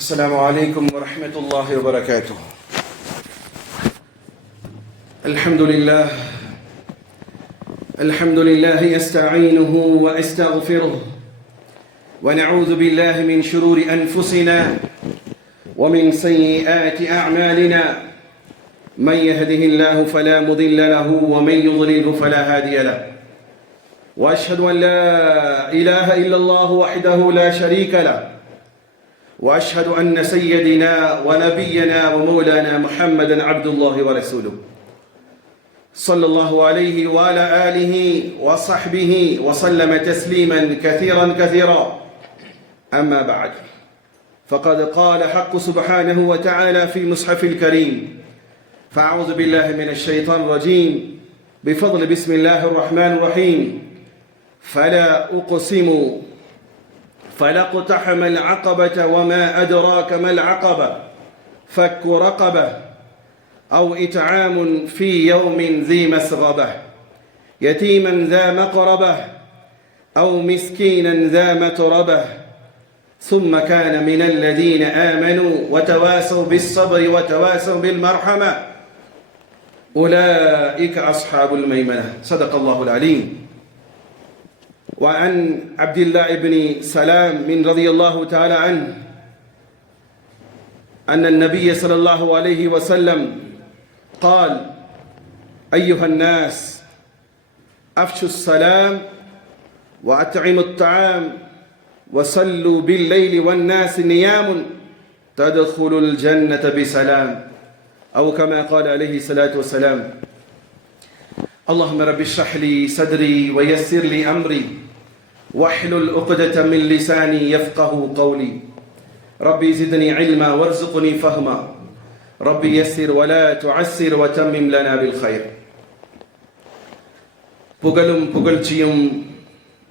السلام عليكم ورحمة الله وبركاته. الحمد لله يستعينه وأستغفره ونعوذ بالله من شرور أنفسنا ومن سيئات أعمالنا من يهده الله فلا مضل له ومن يضلله فلا هادي له وأشهد أن لا إله إلا الله وحده لا شريك له وأشهد أن سيدنا ونبينا ومولانا محمدا عبد الله ورسوله صلى الله عليه وعلى آله وصحبه وسلم تسليما كثيرا أما بعد فقد قال حق سبحانه وتعالى في المصحف الكريم فأعوذ بالله من الشيطان الرجيم بفضل بسم الله الرحمن الرحيم فلا أقسم فلا اقتحم العقبة وما أدراك ما العقبة فك رقبة أو إطعام في يوم ذي مسغبة يتيما ذا مقربة أو مسكينا ذا متربة ثم كان من الذين آمنوا وتواسوا بالصبر وتواسوا بالمرحمة أولئك أصحاب الميمنة صدق الله العليم. وعن عبد الله بن سلام من رضي الله تعالى عنه أن النبي صلى الله عليه وسلم قال أيها الناس أفشوا السلام وأطعموا الطعام وصلوا بالليل والناس نيام تدخلوا الجنة بسلام أو كما قال عليه الصلاة والسلام. اللهم رب اشرح لي صدري ويسر لي أمري واحلل عقدة من لساني يفقه قولي ربي زدني علما وارزقني فهما ربي يسر ولا تعسر وتمم لنا بالخير. புகழும் புகழ்ச்சியும்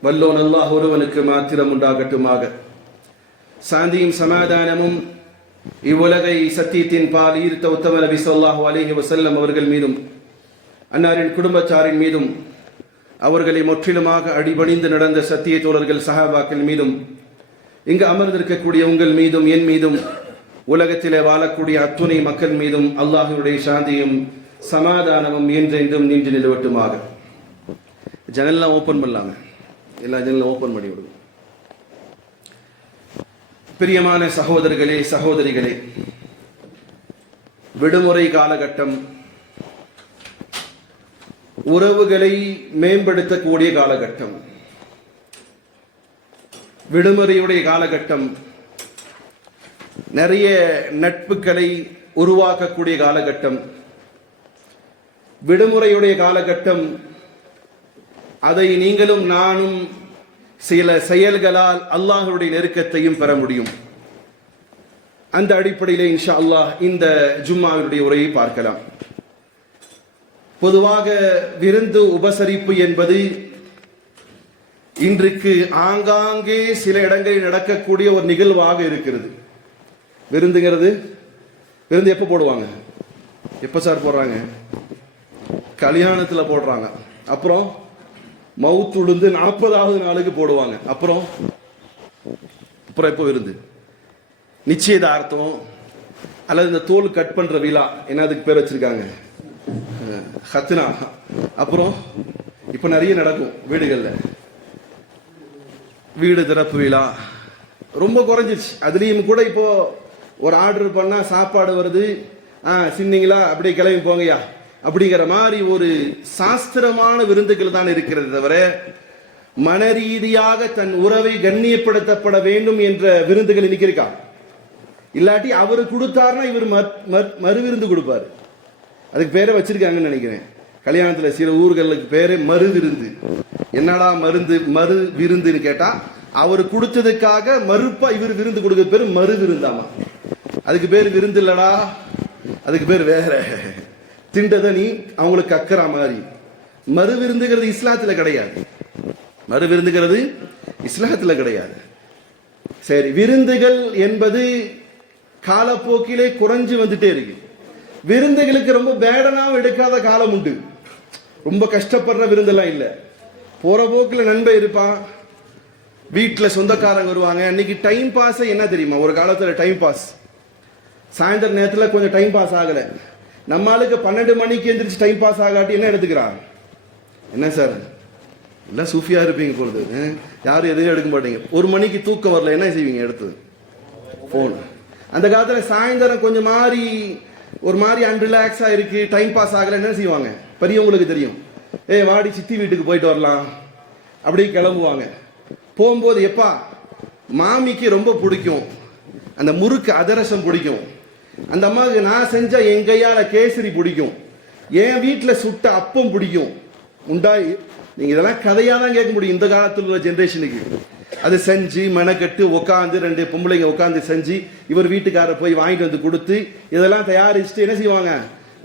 வல்லோன் அல்லாஹ் ஒருவனுக்கு மாத்திரம் உண்டாகட்டுமாக. சாந்தியும் சமாதானமும் இவ்வுலகை சத்தியத்தின் பால் ஈர்த்த உத்தம நபி ஸல்லல்லாஹு அலைஹி வஸல்லம் அவர்கள் மீதும் அன்னாரின் குடும்பத்தாரின் மீதும் அவர்களை முற்றிலுமாக அடிபணிந்து நடந்த சத்திய தோழர்கள் சஹாபாக்கள் மீதும் இங்கு அமர்ந்திருக்கக்கூடிய உங்கள் மீதும் என் மீதும் உலகத்திலே வாழக்கூடிய அத்துணை மக்கள் மீதும் அல்லாஹ்வுடைய சாந்தியும் சமாதானமும் என்றென்றும் நின்று நிலவட்டுமாக. ஜன்னல்லாம் ஓப்பன் பண்ணலாங்க, எல்லா ஜன்னலும் ஓப்பன் பண்ணி விடுங்க. பிரியமான சகோதரர்களே சகோதரிகளே, விடுமுறை காலகட்டம் உறவுகளை மேம்படுத்தக்கூடிய காலகட்டம், விடுமுறையுடைய காலகட்டம், நிறைய நட்புகளை உருவாக்கக்கூடிய காலகட்டம், விடுமுறையுடைய காலகட்டம். அதை நீங்களும் நானும் சில செயல்களால் அல்லாஹ்வுடைய நெருக்கத்தையும் பெற முடியும். அந்த அடிப்படையில் இன்ஷா அல்லாஹ் இந்த ஜும்மாவினுடைய உரையை பார்க்கலாம். பொதுவாக விருந்து உபசரிப்பு என்பது இன்றைக்கு ஆங்காங்கே சில இடங்களில் நடக்கக்கூடிய ஒரு நிகழ்வாக இருக்கிறது. விருந்துங்கிறது, விருந்து எப்போ போடுவாங்க? எப்போ சார் போடுறாங்க? கல்யாணத்தில் போடுறாங்க. அப்புறம் மவுத்துழுந்து 40வது நாளுக்கு போடுவாங்க. அப்புறம் எப்போ விருந்து? நிச்சயதார்த்தம் அல்லது இந்த தோல் கட் பண்ற விழா, என்ன அதுக்கு பேர் வச்சிருக்காங்க? ஹத்னா. அப்புறம் இப்ப நிறைய நடக்கும் வீடுகள்ல, வீடு திறப்பு விழா ரொம்ப குறைஞ்சிருச்சு. அதுலயும் கூட இப்போ ஒரு ஆர்டர் பண்ணா சாப்பாடு வருது, சின்னீங்களா அப்படியே கிளம்பி போங்கயா அப்படிங்கிற மாதிரி ஒரு சாஸ்திரமான விருந்துகள் தான் இருக்கிறது தவிர மன ரீதியாக தன் உறவை கண்ணியப்படுத்தப்பட வேண்டும் என்ற விருந்துகள் இன்னைக்கு இருக்கா? இல்லாட்டி அவரு கொடுத்தாருன்னா இவர் மறு விருந்து கொடுப்பாரு. அதுக்கு பேரை வச்சிருக்காங்கன்னு நினைக்கிறேன். கல்யாணத்துல சில ஊர்களுக்கு பேரே மறு விருந்து. என்னடா மறு விருந்துன்னு கேட்டா, அவர் கொடுத்ததுக்காக மறுப்பா இவர் விருந்து கொடுக்க பேரு மறு விருந்தாமா. அதுக்கு பேர் விருந்து இல்லடா, அதுக்கு பேர் வேற. திண்டதை நீ அவங்களுக்கு அக்கறா மாதிரி. மறு விருந்துங்கிறது இஸ்லாத்துல கிடையாது. மறு விருந்துங்கிறது இஸ்லாத்துல கிடையாது. சரி, விருந்துகள் என்பது காலப்போக்கிலே குறைஞ்சு வந்துட்டே இருக்கு. விருந்துகளுக்கு ரொம்ப பேடனாவும் எடுக்காத காலம் உண்டு. ரொம்ப கஷ்டப்படுற விருந்தெல்லாம் இல்லை. போற போக்கில் நண்பன் இருப்பான், வீட்டில் சொந்தக்காரங்க வருவாங்க. இன்னைக்கு டைம் பாஸ் என்ன தெரியுமா? ஒரு காலத்துல டைம் பாஸ் சாயந்தர நேரத்தில் கொஞ்சம் டைம் பாஸ் ஆகலை. நம்ம ஆளுக்கு 12 மணிக்கு எந்திரிச்சு டைம் பாஸ் ஆகாட்டி என்ன எடுத்துக்கிறான்? என்ன சார் எல்லாம் சூஃபியா இருப்பீங்க பொழுது, யாரும் எதையும் எடுக்க மாட்டீங்க. 1 மணிக்கு தூக்கம் வரல, என்ன செய்வீங்க? எடுத்து போன். அந்த காலத்துல சாயந்தரம் கொஞ்சம் மாறி ஒரு மாதிரி அன்ரிலாக்ஸா இருக்கு, டைம் பாஸ் ஆகல, என்ன செய்வாங்க? பெரியவங்களுக்கு தெரியும், வாடி சித்தி வீட்டுக்கு போயிட்டு வரலாம் அப்படி கிளம்புவாங்க. போகும்போது எப்பா மாமிக்கு ரொம்ப பிடிக்கும் அந்த முறுக்கு அதிரசம் பிடிக்கும், அந்த அம்மாவுக்கு நான் செஞ்ச என் கையால கேசரி பிடிக்கும், என் வீட்டில் சுட்ட அப்பம் பிடிக்கும். உண்டா? நீங்க இதெல்லாம் கதையா தான் கேட்க முடியும் இந்த காலத்தில் உள்ள ஜென்ரேஷனுக்கு. அது செஞ்சு மெனக்கட்டு உட்காந்து 2 பொம்பளைங்க உட்காந்து செஞ்சு இவர் வீட்டுக்கார போய் வாங்கிட்டு வந்து கொடுத்து இதெல்லாம் தயாரிச்சுட்டு என்ன செய்வாங்க?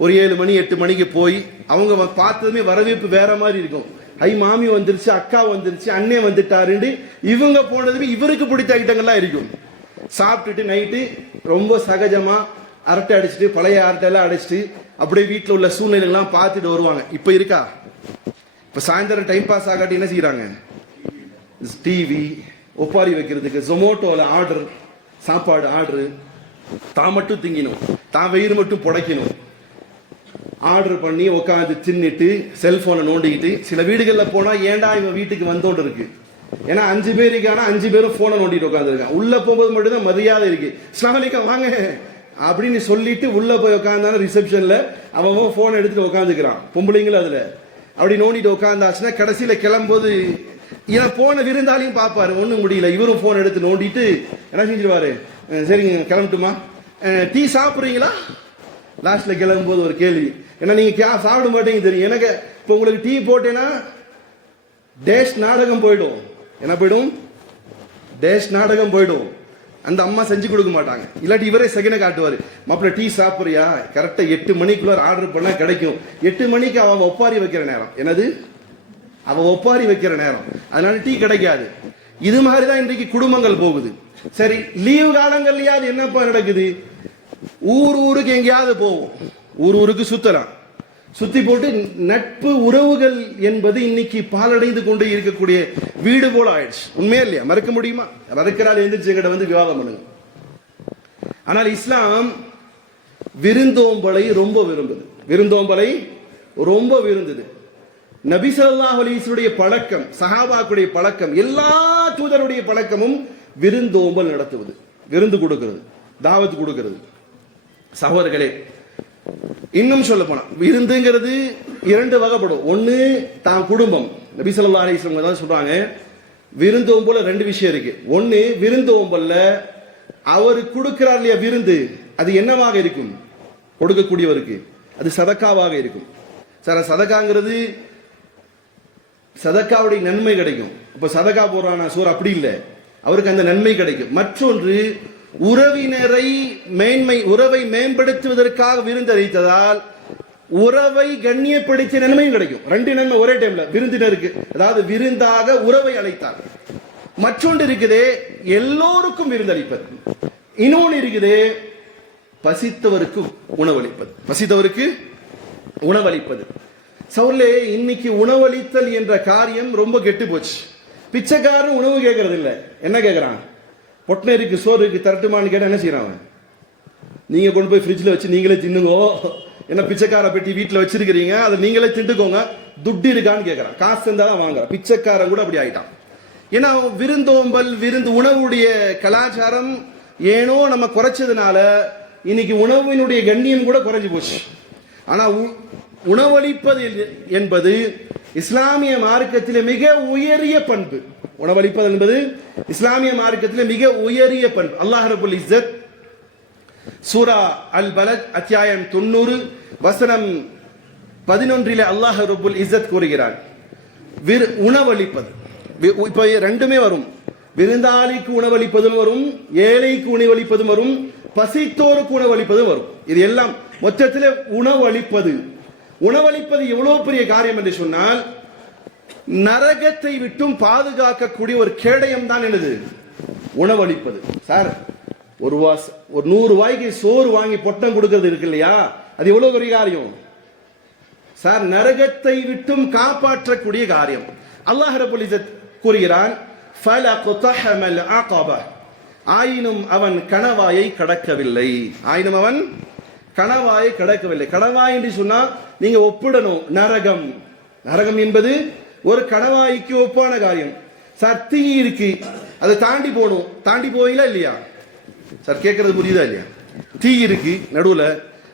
ஒரு 7 மணி 8 மணிக்கு போய் அவங்க பார்த்ததுமே வரவேற்பு வேற மாதிரி இருக்கும். ஐ மாமி வந்துருச்சு, அக்கா வந்துருச்சு, அண்ணே வந்துட்டாருன்னு இவங்க போனதுமே இவருக்கு பிடித்த ஐட்டங்கள்லாம் இருக்கும். சாப்பிட்டுட்டு நைட்டு ரொம்ப சகஜமா அரட்டை அடிச்சுட்டு பழைய அரட்டையெல்லாம் அடிச்சுட்டு அப்படியே வீட்டில் உள்ள சூழ்நிலைகள்லாம் பார்த்துட்டு வருவாங்க. இப்போ இருக்கா? இப்போ சாயந்தரம் டைம் பாஸ் ஆகாட்டி என்ன செய்யறாங்க? டிவி, ஒப்பாரி வைக்கிறதுக்கு ஜொமோட்டோவில் ஆர்டர், சாப்பாடு ஆர்டரு, தான் மட்டும் திங்கணும், தான் வயிறு மட்டும் புடைக்கணும், ஆர்டர் பண்ணி உட்காந்து தின்னுட்டு செல்போனை நோண்டிக்கிட்டு. சில வீடுகளில் போனால் ஏன்டா இவன் வீட்டுக்கு வந்தோண்டு இருக்கு. ஏன்னா 5 பேருக்கான 5 பேரும் போனை நோண்டிட்டு உட்காந்துருக்கான். உள்ள போகும்போது மட்டும்தான் மரியாதை இருக்கு. அஸ்ஸலாமு வாங்க அப்படின்னு சொல்லிட்டு உள்ள போய் உட்காந்தான ரிசப்ஷன்ல அவன் போன் எடுத்துட்டு உட்காந்துக்கிறான். பொம்பளைங்களும் அதுல அப்படி நோண்டிட்டு உட்காந்தாச்சுன்னா கடைசியில கிளம்பும்போது ஏன் போன விருந்தாலையும் பார்ப்பாரு, ஒன்றும் முடியல, இவரும் போன் எடுத்து நோண்டிட்டு என்ன செஞ்சிருவாரு? சரிங்க கிளம்பட்டுமா, டீ சாப்பிட்றீங்களா? லாஸ்ட்ல கிளம்பும்போது ஒரு கேள்வி, ஏன்னா நீங்க சாப்பிட மாட்டீங்க தெரியும் எனக்கு. இப்போ உங்களுக்கு டீ போட்டேன்னா டேஷ் நாடகம் போயிடும். என்ன போயிடும்? டேஷ் நாடகம் போயிடும். அந்த அம்மா செஞ்சு கொடுக்க மாட்டாங்க. இல்லாட்டி இவரே செகண்ட் காட்டுவாரு, மாப்பிள்ள டீ சாப்பிட்றியா? கரெக்டா 8 மணிக்குள்ள ஆர்டர் பண்ணா கிடைக்கும். 8 மணிக்கு அவன் ஒப்பாரி வைக்கிற நேரம். என்னது? அவ ஒப்பாரி வைக்கிற நேரம். அதனால டீ கிடைக்காது. இது மாதிரிதான் இன்றைக்கு குடும்பங்கள் போகுது. சரி, லீவு காலங்கள்லயாவது என்னப்பா நடக்குது? ஊருக்கு எங்கேயாவது போவோம், ஊருக்கு சுத்தலாம். சுத்தி போட்டு நட்பு உறவுகள் என்பது இன்னைக்கு பாலடைந்து கொண்டு இருக்கக்கூடிய வீடு போல ஆயிடுச்சு. உண்மையா இல்லையா? மறக்க முடியுமா? மறக்கிறாள் எந்திரிச்சு எங்கிட்ட வந்து விவாதம் பண்ணுங்க. ஆனால் இஸ்லாம் விருந்தோம்பலை ரொம்ப விரும்புது. விருந்தோம்பலை ரொம்ப விரும்புது. நபி ஸல்லல்லாஹு அலைஹி வஸல்லம் பழக்கம், சஹாபாக்களுடைய பழக்கம், எல்லா தூதருடைய பழக்கமும் விருந்தோம்பல் நடத்துவது, விருந்து கொடுக்கிறது, தாவத் கொடுக்கிறது. சகோதரர்களே, இன்னும் சொல்ல போனா விருந்துங்கிறது 2 வகைப்படும். ஒன்னு தான் குடும்பம். நபி ஸல்லல்லாஹு அலைஹி வஸல்லம் தான் சொல்றாங்க, விருந்தோம்பல்ல 2 விஷயம் இருக்கு. ஒன்னு விருந்தோம்பல்ல அவர் கொடுக்கிறார் இல்லையா விருந்து, அது என்னவாக இருக்கும்? கொடுக்கக்கூடியவருக்கு அது சதக்காவாக இருக்கும். சார் சதக்காங்கிறது சதக்காவுடைய நன்மை கிடைக்கும். இப்ப சதக்கா போடுறான சோறு அப்படி இல்லை, அவருக்கு அந்த நன்மை கிடைக்கும். மற்றொன்று உறவினரை உறவை மேம்படுத்துவதற்காக விருந்தளித்ததால் உறவை கண்ணியப்படுத்திய நன்மையும் கிடைக்கும். 2 நன்மை ஒரே டைம்ல விருந்தினருக்கு. அதாவது விருந்தாக உறவை அழைத்தார். மற்றொன்று இருக்குதே எல்லோருக்கும் விருந்தளிப்பது. இன்னொன்று இருக்குதே பசித்தவருக்கு உணவளிப்பது. பசித்தவருக்கு உணவளிப்பது. சவுலே, இன்னைக்கு உணவளித்தல் என்ற காரியம் ரொம்ப கெட்டு போச்சு. பிச்சைக்காரன் உணவு கேட்கறது இல்லை. என்ன கேட்கறான்? பொட்டனருக்கு சோறுக்கு தரட்டுமான்னு கேட்டா என்ன செய்யறான்? நீங்க கொண்டு போய் ஃப்ரிட்ஜில் வச்சு நீங்களே தின்னுங்கோ, என்ன பிச்சைக்கார பெட்டி வீட்டில் வச்சிருக்கிறீங்க, அதை நீங்களே திண்டுக்கோங்க, துட்டு இருக்கான்னு கேட்கறான். காசு இருந்தாலும் வாங்குறான். பிச்சைக்காரன் கூட அப்படி ஆயிட்டான். ஏன்னா விருந்தோம்பல், விருந்து உணவுடைய கலாச்சாரம் ஏனோ நம்ம குறைச்சதுனால இன்னைக்கு உணவினுடைய கண்ணியம் கூட குறைஞ்சு போச்சு. ஆனா உணவளிப்பது என்பது இஸ்லாமிய மார்க்கத்திலே மிக உயரிய பண்பு. உணவளிப்பது என்பது இஸ்லாமிய மார்க்கத்திலே மிக உயரிய பண்பு. அல்லாஹ் ரப்புல் இஸ்ஸத் சூரா அல் பலத் அத்தியாயம் 90 வசனம் 11 அல்லாஹ் ரப்புல் இஸ்ஸத் கூறுகிறார், உணவளிப்பது. இப்ப 2மே வரும். விருந்தாளிக்கு உணவளிப்பதும் வரும், ஏழைக்கு உணவளிப்பதும் வரும், பசித்தோருக்கு உணவளிப்பதும் வரும். இது எல்லாம் மொத்தத்தில் உணவளிப்பது. உணவளிப்பது எவ்வளவு பெரிய காரியம் என்று சொன்னால், நரகத்தை விட்டும் பாதுகாக்கக்கூடிய ஒரு கேடயம் தான் என்னது? உணவளிப்பது. சார், ஒரு 100 ரூபாய்க்கு சோறு வாங்கி பொட்டம் கொடுக்கிறது இருக்கு இல்லையா, அது எவ்வளவு பெரிய காரியம் சார். நரகத்தை விட்டும் காப்பாற்றக்கூடிய காரியம். அல்லாஹ் ரப்புல் இஸ்ஸத் கூறுகிறான், فَلَقْتَحَمَ الْعَقَبَةَ ஆயினும் அவன் கணவாயை கடக்கவில்லை. ஆயினும் அவன் கணவாயை கடக்கவில்லை. கணவாய் என்று சொன்னா நீங்க ஒப்பிடணும். நரகம், நரகம் என்பது ஒரு கணவாய்க்கு ஒப்பான காரியம். சார் தீ இருக்கு, அதை தாண்டி போகணும். தாண்டி போவீங்களா இல்லையா? சார் கேட்கறது புரியுதா இல்லையா? தீ இருக்கு நடுவில்,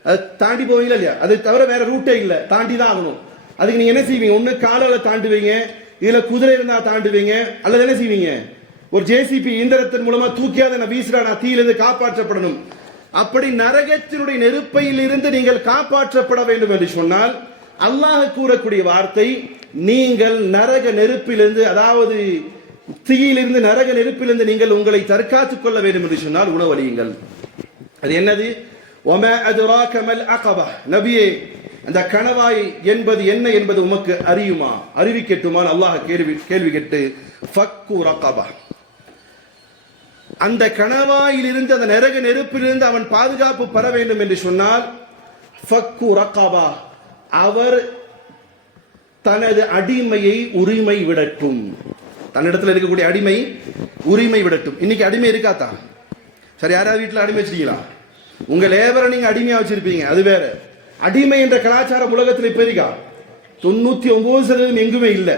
அதை தாண்டி போவீங்களா இல்லையா? அதை தவிர வேற ரூட்டே இல்லை, தாண்டி தான் ஆகணும். அதுக்கு நீங்க என்ன செய்வீங்க? ஒண்ணு காலால தாண்டுவீங்க, இதுல குதிரை இருந்தா தாண்டுவீங்க, அல்லது என்ன செய்வீங்க? ஒரு ஜேசிபி இயந்திரத்தின் மூலமா தூக்கியாத நான் வீசுறா, நான் தீயிலிருந்து காப்பாற்றப்படணும். அப்படி நரகத்தினுடைய நெருப்பையில் இருந்து நீங்கள் காப்பாற்றப்பட வேண்டும் என்று சொன்னால் அல்லாஹ் கூறக்கூடிய வார்த்தை, நீங்கள் நரக நெருப்பிலிருந்து, அதாவது தீயிலிருந்து, நரக நெருப்பிலிருந்து நீங்கள் உங்களை தற்காத்துக் கொள்ள வேண்டும் என்று சொன்னால் உணவளியுங்கள். அது என்னது? ஒமா அதுராக மல் அகபா, நபியே அந்த கணவாய் என்பது என்ன என்பது உமக்கு அறியுமா, அறிவிக்கட்டுமா? அல்லாஹ் கேள்வி கேட்டு ஃபக்கு ரகபா, அந்த கணவாயிலிருந்து, அந்த நரக நெருப்பிலிருந்து அவன் பாதுகாப்பு பெற வேண்டும் என்று சொன்னால் ஃபக்கு ரகபா, அவர் தனது அடிமையை உரிமை விடட்டும். தன்னிடத்தில் இருக்கக்கூடிய அடிமை உரிமை விடட்டும். இன்னைக்கு அடிமை இருக்காத்தா? சரி, யாராவது வீட்டில் அடிமை வச்சிருக்கீங்களா? உங்க லேபரை நீங்க அடிமையா வச்சிருப்பீங்க, அது வேற. அடிமை என்ற கலாச்சாரம் உலகத்தில் இப்ப இருக்கா? 99% எங்குமே இல்லை.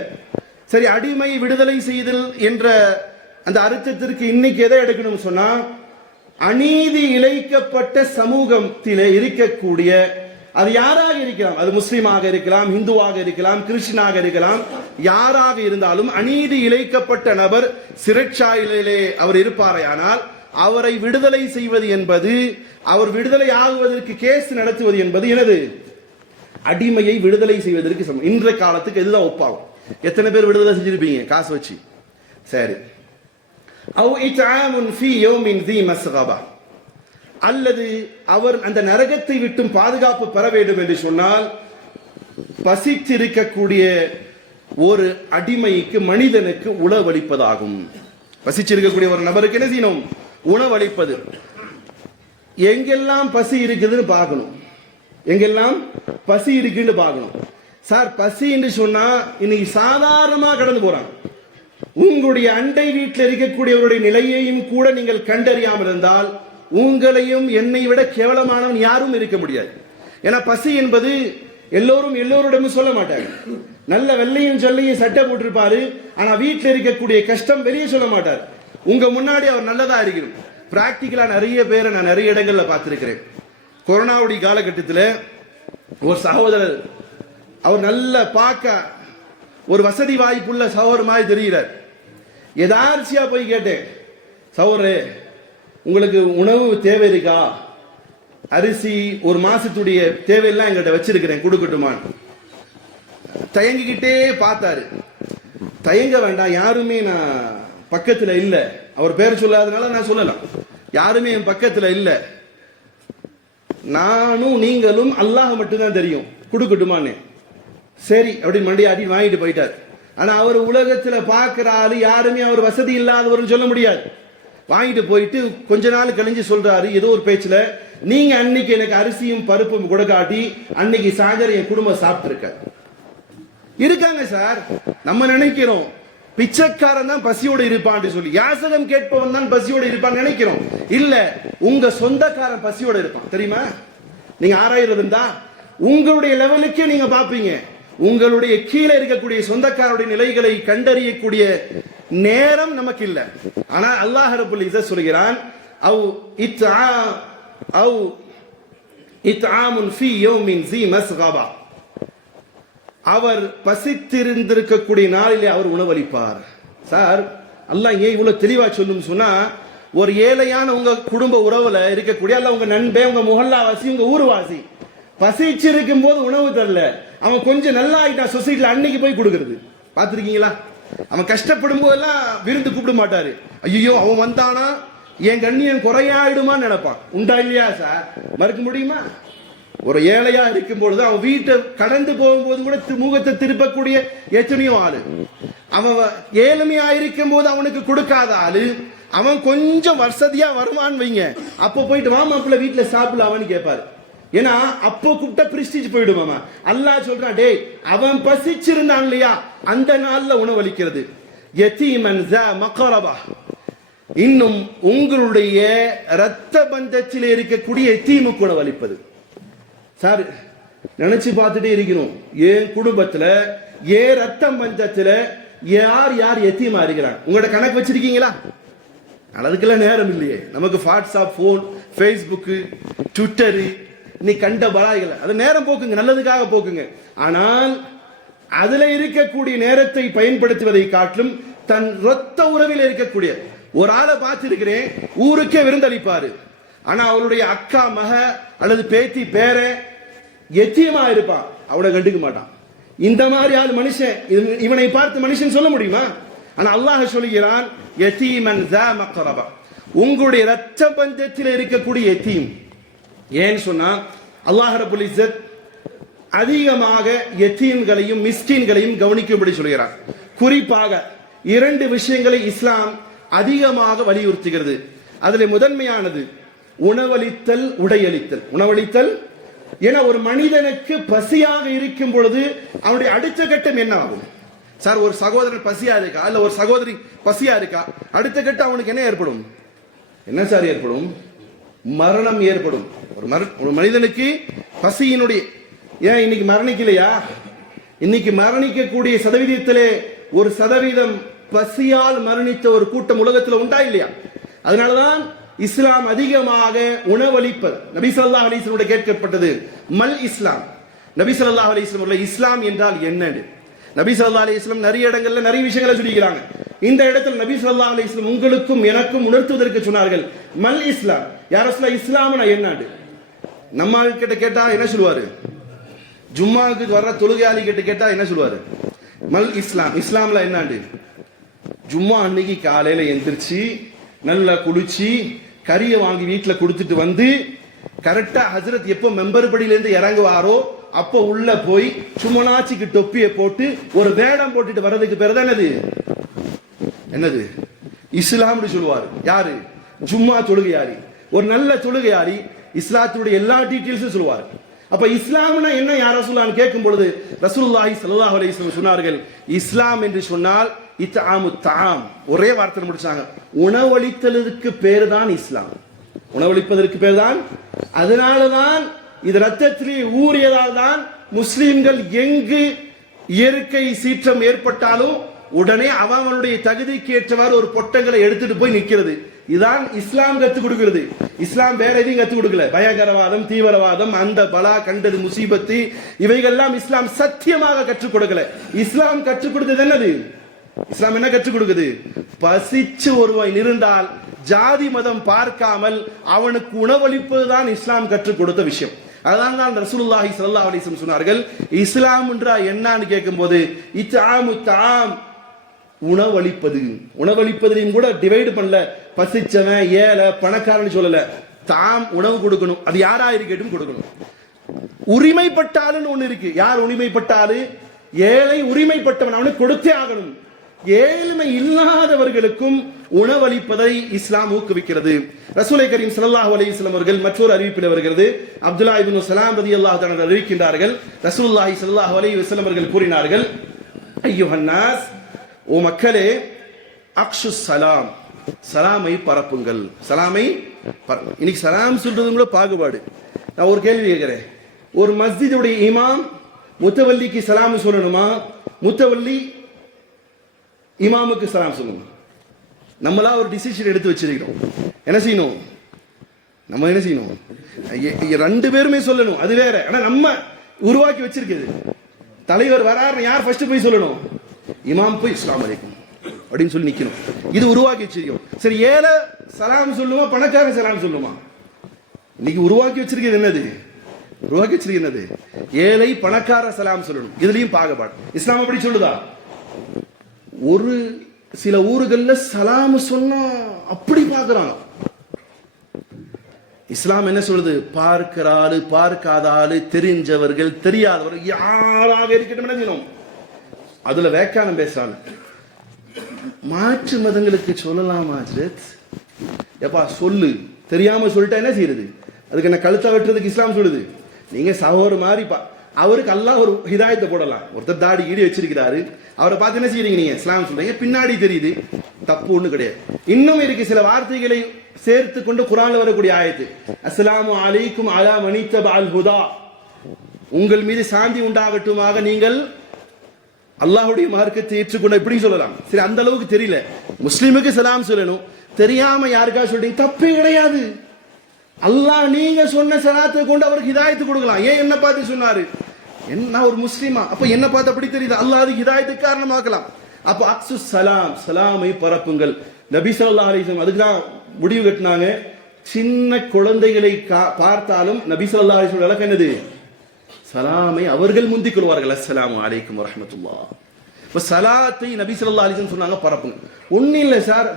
சரி, அடிமை விடுதலை செய்தல் என்ற அந்த அர்த்தத்திற்கு இன்னைக்கு எதை எடுக்கணும் சொன்னா, அநீதி இழைக்கப்பட்ட சமூகத்திலே இருக்கக்கூடிய, அது யாராக இருக்கலாம், அது முஸ்லீமாக இருக்கலாம், இந்துவாக இருக்கலாம், கிறிஸ்டினாக இருக்கலாம், யாராக இருந்தாலும் அநீதி இழைக்கப்பட்ட நபர் சிறைச்சாலையிலே அவர் இருப்பாரையானால் அவரை விடுதலை செய்வது என்பது, அவர் விடுதலை ஆகுவதற்கு கேஸ் நடத்துவது என்பது எனது அடிமையை விடுதலை செய்வதற்கு சமம். இன்றைய காலத்துக்கு எதுதான் ஒப்பாகும்? எத்தனை பேர் விடுதலை செஞ்சிருப்பீங்க காசு வச்சு? சரி, அவ் இத்ஆமுன் ஃபீ யௌமின் ஸீ மஸ்கபா, அல்லது அவர் அந்த நரகத்தை விட்டும் பாதுகாப்பு பெற வேண்டும் என்று சொன்னால் பசித்திருக்கக்கூடிய ஒரு அடிமைக்கு, மனிதனுக்கு உணவளிப்பதாகும். பசிச்சிருக்கக்கூடிய ஒரு நபருக்கு என்ன செய்யணும்? உணவளிப்பது. எங்கெல்லாம் பசி இருக்குதுன்னு பார்க்கணும், எங்கெல்லாம் பசி இருக்குன்னு பார்க்கணும். சார், பசி என்று சொன்னா இன்னைக்கு சாதாரணமாக கடந்து போறாங்க. உங்களுடைய அண்டை வீட்டில் இருக்கக்கூடியவருடைய நிலையையும் கூட நீங்கள் கண்டறியாமல் இருந்தால் உங்களையும் என்னை விட கேவலமானவன் யாரும் இருக்க முடியாது. ஏன்னா பசி என்பது எல்லோரும் எல்லோரிடமும் சொல்ல மாட்டாங்க. நல்ல வெள்ளையும் சொல்லையும் சட்டை போட்டிருப்பாரு, ஆனா வீட்டில் இருக்கக்கூடிய கஷ்டம் வெளியே சொல்ல மாட்டார். உங்க முன்னாடி அவர் நல்லதா இருக்கணும். பிராக்டிக்கலா நிறைய பேரை நான் நிறைய இடங்கள்ல பார்த்திருக்கிறேன். கொரோனாவுடைய காலகட்டத்தில் ஒரு சகோதரர், அவர் நல்ல பார்க்க ஒரு வசதி வாய்ப்புள்ள சகோதரர் மாதிரி தெரிகிறார். எதார்ச்சியா போய் கேட்டேன், சகோதரே உங்களுக்கு உணவு தேவை இருக்கா? அரிசி ஒரு மாசத்துடைய தேவையெல்லாம் எங்கிட்ட வச்சிருக்கிறேன், கொடுக்கட்டுமான்னு. தயங்கிக்கிட்டே பார்த்தாரு. தயங்க வேண்டாம், யாருமே நான் பக்கத்துல இல்ல. அவர் பேர் சொல்லாதனால நான் சொல்லலாம், யாருமே என் பக்கத்துல இல்ல, நானும் நீங்களும் அல்லாஹ் மட்டும்தான் தெரியும், கொடுக்கட்டுமான்னு. சரி அப்படின்னு மண்டியாடி வாங்கிட்டு போயிட்டார். ஆனா அவர் உலகத்துல பார்க்கிற ஆளு யாருமே அவர் வசதி இல்லாதவர்னு சொல்ல முடியாது. வாங்கிட்டு போயிட்டு கொஞ்ச நாள் கழிஞ்சு சொல்றாரு ஏதோ ஒரு பேச்சுல, நீங்க அன்னைக்கு எனக்கு அரிசியும் பருப்பும் கொடுக்காட்டி அன்னைக்கு சாயந்தரம் என் குடும்பம் சாப்பிட்டு இருக்காங்க சார். நம்ம நினைக்கிறோம் பிச்சைக்காரன் தான் பசியோடு இருப்பான்னு சொல்லி, யாசகம் கேட்பவன் தான் பசியோடு இருப்பான்னு நினைக்கிறோம். இல்ல, உங்க சொந்தக்காரன் பசியோடு இருப்பான் தெரியுமா? நீங்க ஆராயிரம் இருந்தா உங்களுடைய லெவலுக்கே நீங்க பாப்பீங்க. உங்களுடைய கீழே இருக்கக்கூடிய சொந்தக்காரருடைய நிலைகளை கண்டறியக்கூடிய நேரம் நமக்கு இல்ல. ஆனா அல்லாஹ் ரப்பல் இஸ்ஸத் சொல்கிறான், அவ் இத்ஆமுன் ஃபீ யௌமின் ஸீ மஸ்கபா, அவர் பசித்திருந்திருக்கக்கூடிய நாளிலே அவர் உணவளிப்பார். சார், அல்லாஹ் ஏன் இவ்வளவு தெளிவா சொல்லும் சொன்னா, ஒரு ஏழையான உங்க குடும்ப உறவுல இருக்கக்கூடிய, அல்ல உங்க நண்பே, உங்க முஹல்லாவாசி, உங்க ஊர்வாசி பசிச்சிருக்கும் போது உணவு தரல, அவன் கொஞ்சம் நல்லா ஆயிட்டா சொசைட்டில அன்னைக்கு போய் கொடுக்கறது பாத்திருக்கீங்களா? அவன் கஷ்டப்படும் போதெல்லாம் விருந்து கூப்பிட மாட்டாரு. ஐயோ அவன் வந்தானா என் கண்ணியம் குறையாயிடுமான்னு நினைப்பான். உண்டா இல்லையா சார்? மறுக்க முடியுமா? ஒரு ஏழையா இருக்கும் பொழுது அவன் வீட்டை கடந்து போகும்போது கூட முகத்தை திருப்பக்கூடிய எத்தனையோ ஆளு. அவன் ஏழ்மையா இருக்கும் போது அவனுக்கு கொடுக்காத ஆளு, அவன் கொஞ்சம் வசதியா வருவான்னு வைங்க, அப்ப போயிட்டு மாமாப்புல வீட்டுல சாப்பிடலாமான்னு கேட்பாரு. ஏன்னா அப்போ கூப்பிட்ட பிரிஸ்டீஜ் போயிடுவாமா. அல்லாஹ் சொல்றான், டேய் அவன் பசிச்சிருந்தான் இல்லையா, அந்த நாள்ல உணவளிக்கிறது. யதீமன் ஸா மக்ரபா, இன்னும் உங்களுடைய இரத்த பந்தத்தில் இருக்கக்கூடிய எத்தீமுக்கு உணவளிப்பது. சார் நினைச்சு பார்த்துட்டே இருக்கணும், என் குடும்பத்துல ஏன் ரத்த பந்தத்துல யார் யார் எத்தீமா இருக்கிறாங்க உங்களோட கணக்கு வச்சிருக்கீங்களா? அதுக்கெல்லாம் நேரம் இல்லையே. நமக்கு வாட்ஸ்அப், போன், ஃபேஸ்புக்கு, ட்விட்டரு, நீ கண்ட பலாய்களை அது நேரம் போக்குங்க, நல்லதுக்காக போக்குங்க. ஆனால் அதுல இருக்கக்கூடிய நேரத்தை பயன்படுத்துவதை காட்டிலும் தன் ரத்த உறவில் இருக்கக்கூடிய ஒரு ஆளை பார்த்திருக்கிறேன், ஊருக்கே விருந்தளிப்பாரு, ஆனா அவருடைய அக்கா மக அல்லது பேத்தி பேர எத்தியமா இருப்பான், அவனை கண்டுக்க மாட்டான். இந்த மாதிரி ஆள் மனுஷன், இவனை பார்த்து மனுஷன் சொல்ல முடியுமா? ஆனா அல்லாஹ் சொல்லுகிறான், யதீமன் ஸா மக்ரபா, உங்களுடைய இரத்த பந்தத்தில் இருக்கக்கூடிய எத்தீம். ஏன்னு சொன்னா அல்லாஹ் ரப்பல் இஸ்ஸத் அதிகமாக எத்தீம்களையும் மிஸ்கீன்களையும் கவனிக்கும்படி சொல்கிறார். குறிப்பாக 2 விஷயங்களை இஸ்லாம் அதிகமாக வலியுறுத்துகிறது. அதில் முதன்மையானது உணவளித்தல், உடையளித்தல். உணவளித்தல் என ஒரு மனிதனுக்கு பசியாக இருக்கும் பொழுது அவனுடைய அடுத்த கட்டம் என்ன ஆகும்? சார், ஒரு சகோதரன் பசியா இருக்கா, இல்ல ஒரு சகோதரி பசியா இருக்கா, அடுத்த கட்டம் அவனுக்கு என்ன ஏற்படும்? என்ன சார் ஏற்படும்? மரணம் ஏற்படும். ஒரு மனிதனுக்கு பசியினுடைய, ஏன் இன்னைக்கு மரணிக்கலையா? இன்னைக்கு மரணிக்கக்கூடிய சதவீதத்திலே 1% பசியால் மரணித்த ஒரு கூட்டம் உலகத்தில் உண்டா இல்லையா? அதனாலதான் இஸ்லாம் அதிகமாக உணவளிப்பது. நபி ஸல்லல்லாஹு அலைஹி வஸல்லம் கேட்கப்பட்டது, மல் இஸ்லாம். நபி ஸல்லல்லாஹு அலைஹி வஸல்லம் இஸ்லாம் என்றால் என்னன்னு நபி ஸல்லல்லாஹு அலைஹி வஸல்லம் நிறைய இடங்கள்ல நிறைய விஷயங்களை சொல்லிக்கிறாங்க. இந்த இடத்துல நபி ஸல்லல்லாஹு அலைஹி வஸல்லம் உங்களுக்கும் எனக்கும் உணர்த்துவதற்கு சொன்னார்கள், மல் இஸ்லாம். யா ரசூலல்லாஹ், இஸ்லாம்னா என்னன்னு நம்ம கிட்ட கேட்டா என்ன சொல்லுவாரு? ஜும்மாவுக்கு வர்ற தொழுகையாளி கிட்ட கேட்டா என்ன சொல்லுவாரு? மல் இஸ்லாம், இஸ்லாம்ல என்னண்டு? ஜும்மா அன்னைக்கு காலையில எந்திரிச்சு நல்லா குளிச்சு கறியை வாங்கி வீட்டுல கொடுத்துட்டு வந்து கரெக்டா ஹஜ்ரத் எப்போ மெம்பர் படியில இருந்து இறங்குவாரோ அப்போ உள்ள போய் சுமனாச்சிக்கு தொப்பியை போட்டு ஒரு வேடம் போட்டுட்டு வர்றதுக்கு பேர் தான் என்னது? இஸ்லாம்னு சொல்லுவாரு. யாரு? ஜும்மா தொழுகையாளி. ஒரு நல்ல தொழுகையாளி இஸ்லாத்துடைய எல்லா டீடைல்ஸும் சொல்லுவார். அப்ப இஸ்லாம்னா என்ன யா ரசூலுல்லாஹ் கேட்கும் பொழுது ரசூலுல்லாஹி ஸல்லல்லாஹு அலைஹி வஸல்லம் சொன்னார்கள், இஸ்லாம் என்று சொன்னால் இத்ஆமு தஆம். ஒரே வார்த்தை முடிச்சாங்க, உணவளித்தலுக்கு பேர் தான் இஸ்லாம். உணவளிப்பதற்கு பேர் தான். அதனாலதான் இது ரத்தத்திலே ஊறியதால் தான் முஸ்லிம்கள் எங்கு இயற்கை சீற்றம் ஏற்பட்டாலும் உடனே அவனுடைய தகுதிக்கு ஏற்றவாறு ஒரு பொட்டங்களை எடுத்துட்டு போய் நிக்கிறது. இதான் இஸ்லாம் கற்றுக் கொடுக்கிறது. இஸ்லாம் வேற எதையும் கற்றுக் கொடுக்கல. பயங்கரவாதம், தீவிரவாதம், அந்த பலா கண்டது முசீபத்து, இவைகள்லாம் இஸ்லாம் சத்தியமாக கற்றுக் கொடுக்கல. இஸ்லாம் கற்றுக் கொடுத்தது என்னது? இஸ்லாம் என்ன கற்றுக் கொடுக்குது? பசிச்சு ஒருவன் இருந்தால் ஜாதி மதம் பார்க்காமல் அவனுக்கு உணவளிப்பதுதான் இஸ்லாம் கற்றுக் கொடுத்த விஷயம். அதான் தான் ரசூலுல்லாஹி ஸல்லல்லாஹு அலைஹி வஸல்லம் சொன்னார்கள், இஸ்லாம் என்றா என்னன்னு கேட்கும்போது இத்ஆமு தஆம், உணவளிப்பது. உணவளிப்பதிலையும் கூட டிவைடு பண்ணல, பசிச்சவன் ஏழை பணக்காரன் சொல்லல. தாம் உணவு கொடுக்கணும். அது யாரா இருக்கட்டும் கொடுக்கணும். உரிமைப்பட்டாலும் ஒண்ணு இருக்கு. யார் உரிமைப்பட்டாலு? ஏழை உரிமைப்பட்டவன், அவனுக்கு கொடுத்தே ஆகணும். ஏழ்மை இல்லாதவர்களுக்கும் உணவளிப்பதை இஸ்லாம் ஊக்குவிக்கிறது. ரசூலை கரீம் ஸல்லல்லாஹு அலைஹி வஸல்லம் அவர்கள் மற்றொரு அறிவிப்பில் வருகிறது, அப்துல்லா இப்னு சலாம் ரலியல்லாஹு தஆலா அறிவிக்கின்றார்கள், ரசூலுல்லாஹி ஸல்லல்லாஹு அலைஹி வஸல்லம் அவர்கள் கூறினார்கள், ஐயுஹன் நாஸ், ஓ மக்களே, அக்ஷு சலாம், சலாமை பரப்புங்கள். சலாமை இன்னைக்கு சலாம் சொல்றது கூட பாகுபாடு. நான் ஒரு கேள்வி கேட்கிறேன், ஒரு மஸ்ஜிதுடைய இமாம் முத்தவல்லிக்கு சலாம் சொல்லணுமா, முத்தவல்லி இமாமுக்கு சலாம் சொல்லணும்? நம்மளா ஒரு டிசிஷன் எடுத்து வச்சிருக்கிறோம். என்ன செய்யணும்? நம்ம என்ன செய்யணும்? 2 பேருமே சொல்லணும், அது வேற. ஆனா நம்ம உருவாக்கி வச்சிருக்குது, தலைவர் வராரு, யார் ஃபர்ஸ்ட் போய் சொல்லணும்? இமாம் போய் அஸ்ஸலாமு அலைக்கும் அப்படின்னு சொல்லி நிக்கணும். இது உருவாக்கி வச்சிருக்கோம். சரி, ஏழை சலாம் சொல்லுமா, பணக்காரன் சலாம் சொல்லுமா? இன்னைக்கு உருவாக்கி வச்சிருக்கிறது என்னது? உருவாக்கி வச்சிருக்கிறது என்னது? ஏழை பணக்கார சலாம் சொல்லணும். இதுலயும் பாகுபாடு. இஸ்லாம் அப்படி சொல்லுதா? ஒரு சில ஊர்கள்ல சலாம் சொன்னா அப்படி பாக்குறாங்க. இஸ்லாம் என்ன சொல்லுது? பார்க்கிற ஆளு, பார்க்காத ஆளு, தெரிஞ்சவர்கள், தெரியாதவர்கள், யாராக இருக்கட்டும் என்ன செய்யணும்? அதுல வேக்கானம் பேசுறாங்க. மாற்று மதங்களுக்கு சொல்லலாமா? எப்பா சொல்லு, தெரியாம சொல்லிட்டா என்ன செய்யறது? அதுக்கு என்ன கழுத்தா வெட்டுறதுக்கு இஸ்லாம் சொல்லுது? நீங்க சகோதர மாதிரி அவருக்கு அல்லாஹ் ஒரு ஹிதாயத்தை போடலாம். ஒருத்தர் தாடி ஈடி வச்சிருக்கிறாரு, அவரை பார்த்து என்ன செய்யறீங்க நீங்க இஸ்லாம் சொல்றீங்க, பின்னாடி தெரியுது, தப்பு ஒண்ணு கிடையாது. இன்னும் இருக்கு சில வார்த்தைகளை சேர்த்து கொண்டு குர்ஆன்ல வரக்கூடிய ஆயத்து, அஸ்ஸலாமு அலைக்கும் அலா மனித்தபல் ஹுதா, உங்கள் மீது சாந்தி உண்டாகட்டுமாக நீங்கள் அல்லாஹ்வுடைய மார்க்கத்தை ஏற்றுக்கொண்ட, இப்படி சொல்லலாம். சரி, அந்த அளவுக்கு தெரியல, முஸ்லிமுக்கு சலாம் சொல்லணும், தெரியாம யாருக்கா சொல்றீங்க, தப்பே கிடையாது. அல்லாஹ் நீங்க சொன்ன சலாத்தை கொண்டு அவருக்கு ஹிதாயத்து கொடுக்கலாம். ஏன் என்ன பார்த்து சொன்னாரு, என்ன ஒரு முஸ்லிமா, அப்ப என்ன பார்த்து அப்படி தெரியுது, அல்லாஹ் அதுக்கு ஹிதாயத்துக்கு காரணமாக்கலாம். அப்ப அக்ஸு சலாம், சலாமை பரப்புங்கள். நபி ஸல்லல்லாஹு அலைஹி வஸல்லம் அதுக்கு தான் முடிவு கட்டினாங்க. சின்ன குழந்தைகளை பார்த்தாலும் நபி ஸல்லல்லாஹு அலைஹி வஸல்லம் விளக்கம் என்னது, சலாமை அவர்கள் முந்திக் கொள்வார்கள், அஸ்ஸலாமு அலைக்கும் வரஹ்மத்துல்லாஹ். இப்ப சலாத்தை நபி ஸல்லல்லாஹு அலைஹி வஸல்லம் சொன்னாங்க பரப்புங்க. ஒன்னும் இல்லை சார்,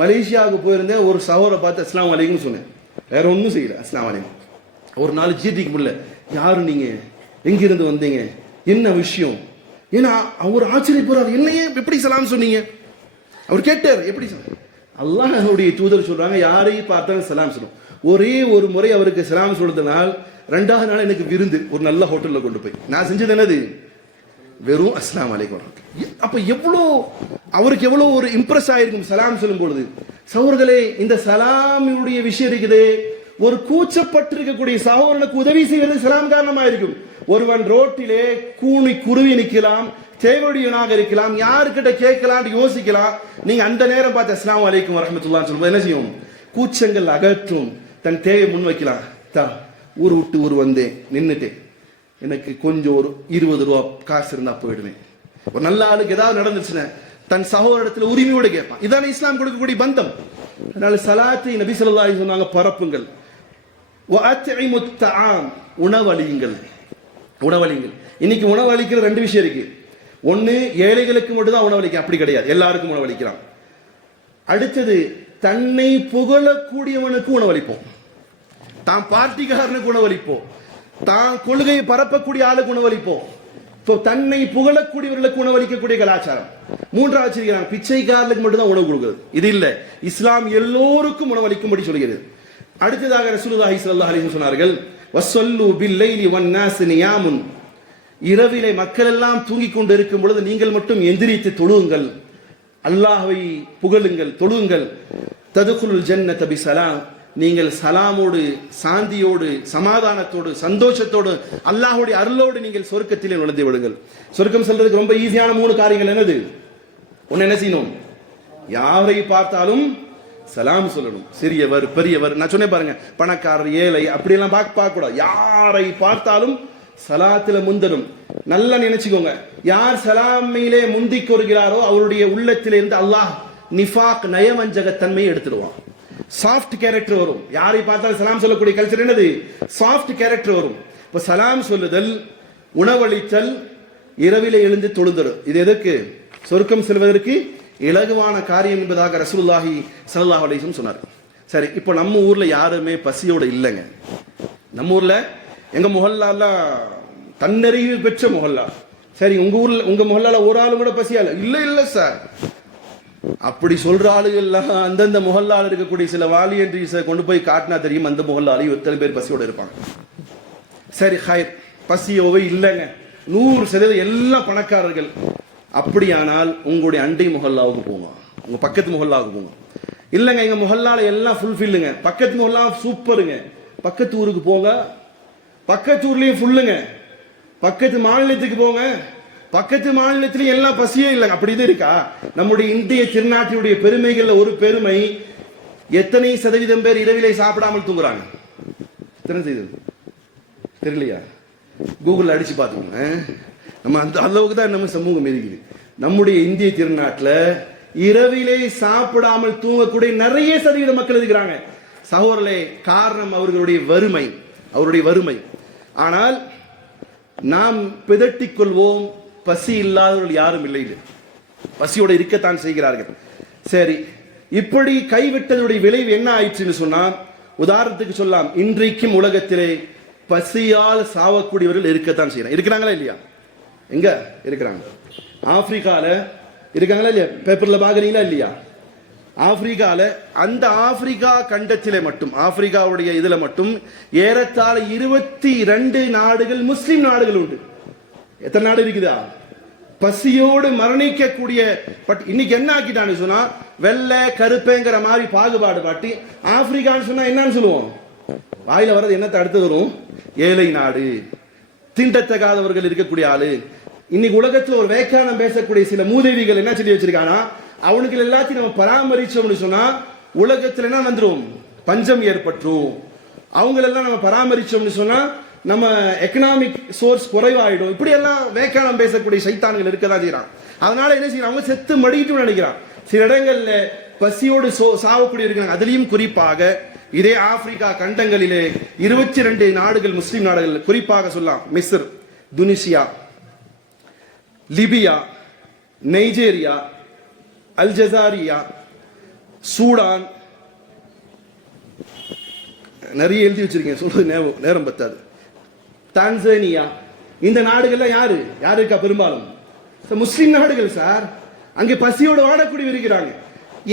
மலேசியாவுக்கு போயிருந்தேன், ஒரு சகோதரை பார்த்து அஸ்ஸலாமு அலைக்கும் சொன்னேன், வேற ஒன்றும் செய்யல, அஸ்ஸலாமு அலைக்கும். ஒரு நாள் ஜீட்டிக்கு முடியல, யாரு நீங்க, எங்கிருந்து வந்தீங்க, என்ன விஷயம், ஏன்னா அவர் ஆச்சரியப்படுறாரு, என்னையே எப்படி சலாம் சொன்னீங்க, அவர் கேட்டார் எப்படி சொன்ன, அல்லாஹ்வுடைய தூதர் சொல்றாங்க யாரையும் பார்த்தாலும் சலாம் சொல்லும். ஒரே ஒரு முறை அவருக்கு சலாம் சொல்றதுனால் ரெண்டாவது நாள் எனக்கு விருந்து ஒரு நல்ல ஹோட்டல்ல கொண்டு போய் நான் செஞ்சது என்னது, வெறும் அஸ்ஸலாமு அலைக்கும். அப்ப எவ்வளோ அவருக்கு எவ்வளோ ஒரு இம்ப்ரெஸ் ஆயிருக்கும் சலாம் சொல்லும் பொழுது. சகோதரர்களே, இந்த சலாமுடைய விஷயம் இருக்குது, ஒரு கூச்சப்பட்டிருக்கக்கூடிய சகோதரனுக்கு உதவி செய்வது சலாம் காரணமா இருக்கும். ஒருவன் ரோட்டிலே கூனி குருவி நிற்கலாம், தேவையுடையவனாக இருக்கலாம், யாருக்கிட்ட கேட்கலாம் யோசிக்கலாம், நீங்க அந்த நேரம் பார்த்து அஸ்ஸலாமு அலைக்கும் வரஹ்மத்துல்லாஹ் சொல்லும்போது என்ன செய்யும், கூச்சங்கள் அகற்றும், தன் தேவை முன் வைக்கலாம். ஊர் விட்டு ஊர் வந்தேன், நின்னுட்டேன், எனக்கு கொஞ்சம் ஒரு 20 ரூபா காசு இருந்தா போயிடுவேன். ஒரு நல்ல ஆளுக்கு ஏதாவது நடந்துச்சுன்னா தன் சகோதரத்தில் உரிமையோடு கேட்பான். இதான இஸ்லாம் கொடுக்கக்கூடிய பந்தம். அதனால சலாத்தை நபி ஸல்லல்லாஹு அலைஹி சொன்னாங்க பரப்புங்கள். வஅத்இமுத் தஆம், உணவளியுங்கள். உணவளியுங்கள். இன்னைக்கு உணவளிக்கிற ரெண்டு விஷயம் இருக்கு. ஒன்னு, ஏழைகளுக்கு மட்டும் தான் உணவளிக்க, அப்படி கிடையாது, எல்லாருக்கும் உணவளிக்கலாம். அடுத்தது, தன்னை புகழக்கூடியவனுக்கு உணவளிப்போம், தான் பார்ட்டிக்காரனுக்கு உணவளிப்போம், தான் கொள்கையை பரப்பக்கூடிய ஆளுக்கு உணவளிப்போம். இப்போ தன்னை புகழக்கூடியவர்களுக்கு உணவளிக்கக்கூடிய கலாச்சாரம். மூன்றாவது சொல்கிறாங்க, பிச்சைக்காரர்களுக்கு மட்டும்தான் உணவு கொடுக்கிறது. இது இல்ல, இஸ்லாம் எல்லோருக்கும் உணவளிக்கும்படி சொல்கிறது. அடுத்ததாக ரசூலுல்லாஹி ஸல்லல்லாஹு அலைஹி வஸல்லம் சொன்னார்கள், வஸல்லு பில்லைலி வன்னாஸ் நியாமுன், இரவிலே மக்கள் எல்லாம் தூங்கிக் கொண்டு இருக்கும் பொழுது நீங்கள் மட்டும் எந்திரித்து தொழுங்கள், அல்லாஹ்வை புகழுங்கள், தொழுங்கள். ததுகுலுல் ஜன்னத பிஸலாம், நீங்கள் சலாமோடு, சாந்தியோடு, சமாதானத்தோடு, சந்தோஷத்தோடு, அல்லாஹ்வுடைய அருளோடு நீங்கள் சொர்க்கத்திலே நுழைந்து விடுங்கள். சொர்க்கம் செல்றதுக்கு ரொம்ப ஈஸியான 3 காரியங்கள் என்னது, ஒன்னு என்ன செய்யணும், யாரை பார்த்தாலும் சலாம் சொல்லணும். சிறியவர் பெரியவர், நான் சொன்னேன் பாருங்க, பணக்காரர் ஏழை அப்படியெல்லாம் பார்க்க கூடாது, யாரை பார்த்தாலும் சலாத்துல முந்தணும். நல்லா நினைச்சுக்கோங்க, யார் சலாமிலே முந்திக் கொள்கிறாரோ அவருடைய உள்ளத்திலிருந்து அல்லாஹ் நிஃபாக், நயவஞ்சகத்தன்மையை எடுத்துடுவான். சாஃப்ட் கேரக்டர் வரும். யாரை பார்த்தாலும் சலாம் சொல்லக்கூடிய கல்ச்சர் என்னது, சாஃப்ட் கேரக்டர் வரும். இப்ப சலாம் சொல்லுதல், உணவளித்தல், இரவிலே எழுந்து தொழுதல், இது எதற்கு, சொர்க்கம் செல்வதற்கு இலகுவான காரியம் என்பதாக ரசூலுல்லாஹி ஸல்லல்லாஹு அலைஹி வஸல்லம் சொன்னார். சரி, இப்போ நம்ம ஊர்ல யாருமே பசியோட இல்லைங்க. நம்ம ஊர்ல எங்க முஹல்லால தன்னறிவு பெற்ற முஹல்லா. சரி, உங்க ஊர்ல உங்க முஹல்லால ஒரு ஆளு கூட பசியா இல்ல? இல்ல சார், அப்படி சொல்ற ஆளுகள்லாம் அந்தந்த முஹல்லால இருக்கக்கூடிய சில வாலியன்ட்ரீஸை கொண்டு போய் காட்டினா தெரியும் அந்த முஹல்லாலையும் எத்தனை பேர் பசியோட இருப்பாங்க. சரி, ஹைர், பசியோவே இல்லைங்க, 100% எல்லாம் பணக்காரர்கள். அப்படியானால் உங்களுடைய அண்டை முஹல்லாவுக்கு போங்க, உங்க பக்கத்து முஹல்லாவுக்கு போங்க. இல்லைங்க எங்க முஹல்லால எல்லாம் ஃபுல்ஃபில்லுங்க, பக்கத்து முஹல்லா சூப்பருங்க, பக்கத்து ஊருக்கு போங்க, பக்கத்து ஊர்லயும் ஃபுல்லுங்க, பக்கத்து மாநிலத்துக்கு போங்க, பக்கத்து மாநிலத்திலும் எல்லாம் பசியே இல்லைங்க. அப்படி இது இருக்கா? நம்முடைய இந்திய திருநாட்டினுடைய பெருமைகள்ல ஒரு பெருமை, எத்தனை சதவீதம் பேர் இரவிலே சாப்பிடாமல் தூங்குறாங்க? எத்தனை சதவீதம் தெரியலையா? கூகுள் அடிச்சு பார்த்துக்கோங்க. நம்ம அந்த அளவுக்கு தான் நம்ம சமூகம் இருக்குது. நம்முடைய இந்திய திருநாட்டில் இரவிலே சாப்பிடாமல் தூங்கக்கூடிய நிறைய சதவீத மக்கள் இருக்கிறாங்க. சகோதரர்களே, காரணம் அவர்களுடைய வறுமை, அவருடைய வறுமை. ஆனால் நாம் பிதட்டிக் கொள்வோம், பசி இல்லாதவர்கள் யாரும் இல்லை, பசியோட இருக்கத்தான் செய்கிறார்கள். சரி, இப்படி கைவிட்டதுடைய விளைவு என்ன ஆயிடுச்சுன்னு சொன்னா, உதாரணத்துக்கு சொல்லலாம், இன்றைக்கும் உலகத்திலே பசியால் சாவக்கூடியவர்கள் இருக்கத்தான் செய்யறாங்க. இருக்கிறாங்களா இல்லையா? எங்க இருக்கிறாங்க? ஆப்பிரிக்கால இருக்காங்களா இல்லையா? பேப்பர்ல பாக்குறீங்களா இல்லையா? ஆப்பிரிக்கால அந்த ஆப்பிரிக்கா கண்டத்திலே மட்டும் ஆப்பிரிக்காவுடைய இதுல மட்டும் ஏறத்தாழ 22 நாடுகள் முஸ்லிம் நாடுகள் உண்டு. எத்தனை நாடு இருக்குதா? பசியோடு மரணிக்கக்கூடிய. பட் இன்னைக்கு என்ன ஆக்கிட்டான்னு சொன்னா வெள்ளை கருப்பேங்கிற மாதிரி பாகுபாடு காட்டி ஆப்பிரிக்கான்னு சொன்னா என்னன்னு சொல்லுவோம்? வாயில வர்றது என்னத்தை அடுத்து வரும்? ஏழை நாடு, தீண்டத்தகாதவர்கள் இருக்கக்கூடிய ஆளு. இன்னைக்கு உலகத்துல ஒரு வேக்கானம் பேசக்கூடிய சில மூதேவிகள் என்ன சொல்லி வச்சிருக்கானா, அவனுக்கு எல்லாத்தையும் நம்ம பராமரிச்சோம்னு சொன்னா உலகத்துல என்ன வந்துடும்? பஞ்சம் ஏற்பட்டுரும். அவங்களெல்லாம் நம்ம பராமரிச்சோம்னு சொன்னா நம்ம எக்கனாமிக் சோர்ஸ் குறைவாயிடும். இப்படி எல்லாம் வேக்கானம் பேசக்கூடிய சைத்தான்கள் இருக்கதான் செய்யறான். அதனால என்ன செய்யறான்? அவங்க செத்து மடிட்டு நினைக்கிறான். சில இடங்கள்ல பசியோடு சாவக்கூடிய இருக்கிறாங்க. அதுலயும் குறிப்பாக இதே ஆப்பிரிக்கா கண்டங்களிலே 22 நாடுகள் முஸ்லிம் நாடுகள், குறிப்பாக சொல்லலாம் மிஸ்ர், துனிசியா, லிபியா, நைஜீரியா, அல்ஜசாரியா, சூடான், நிறைய எழுதி வச்சிருக்கேன், சொல்றது நேரம் பத்தாது, தான்சானியா. இந்த நாடுகள்லாம் யாரு இருக்கா? பெரும்பாலும் முஸ்லிம் நாடுகள் சார். அங்கே பசியோடு வாழக்கூடிய இருக்கிறாங்க.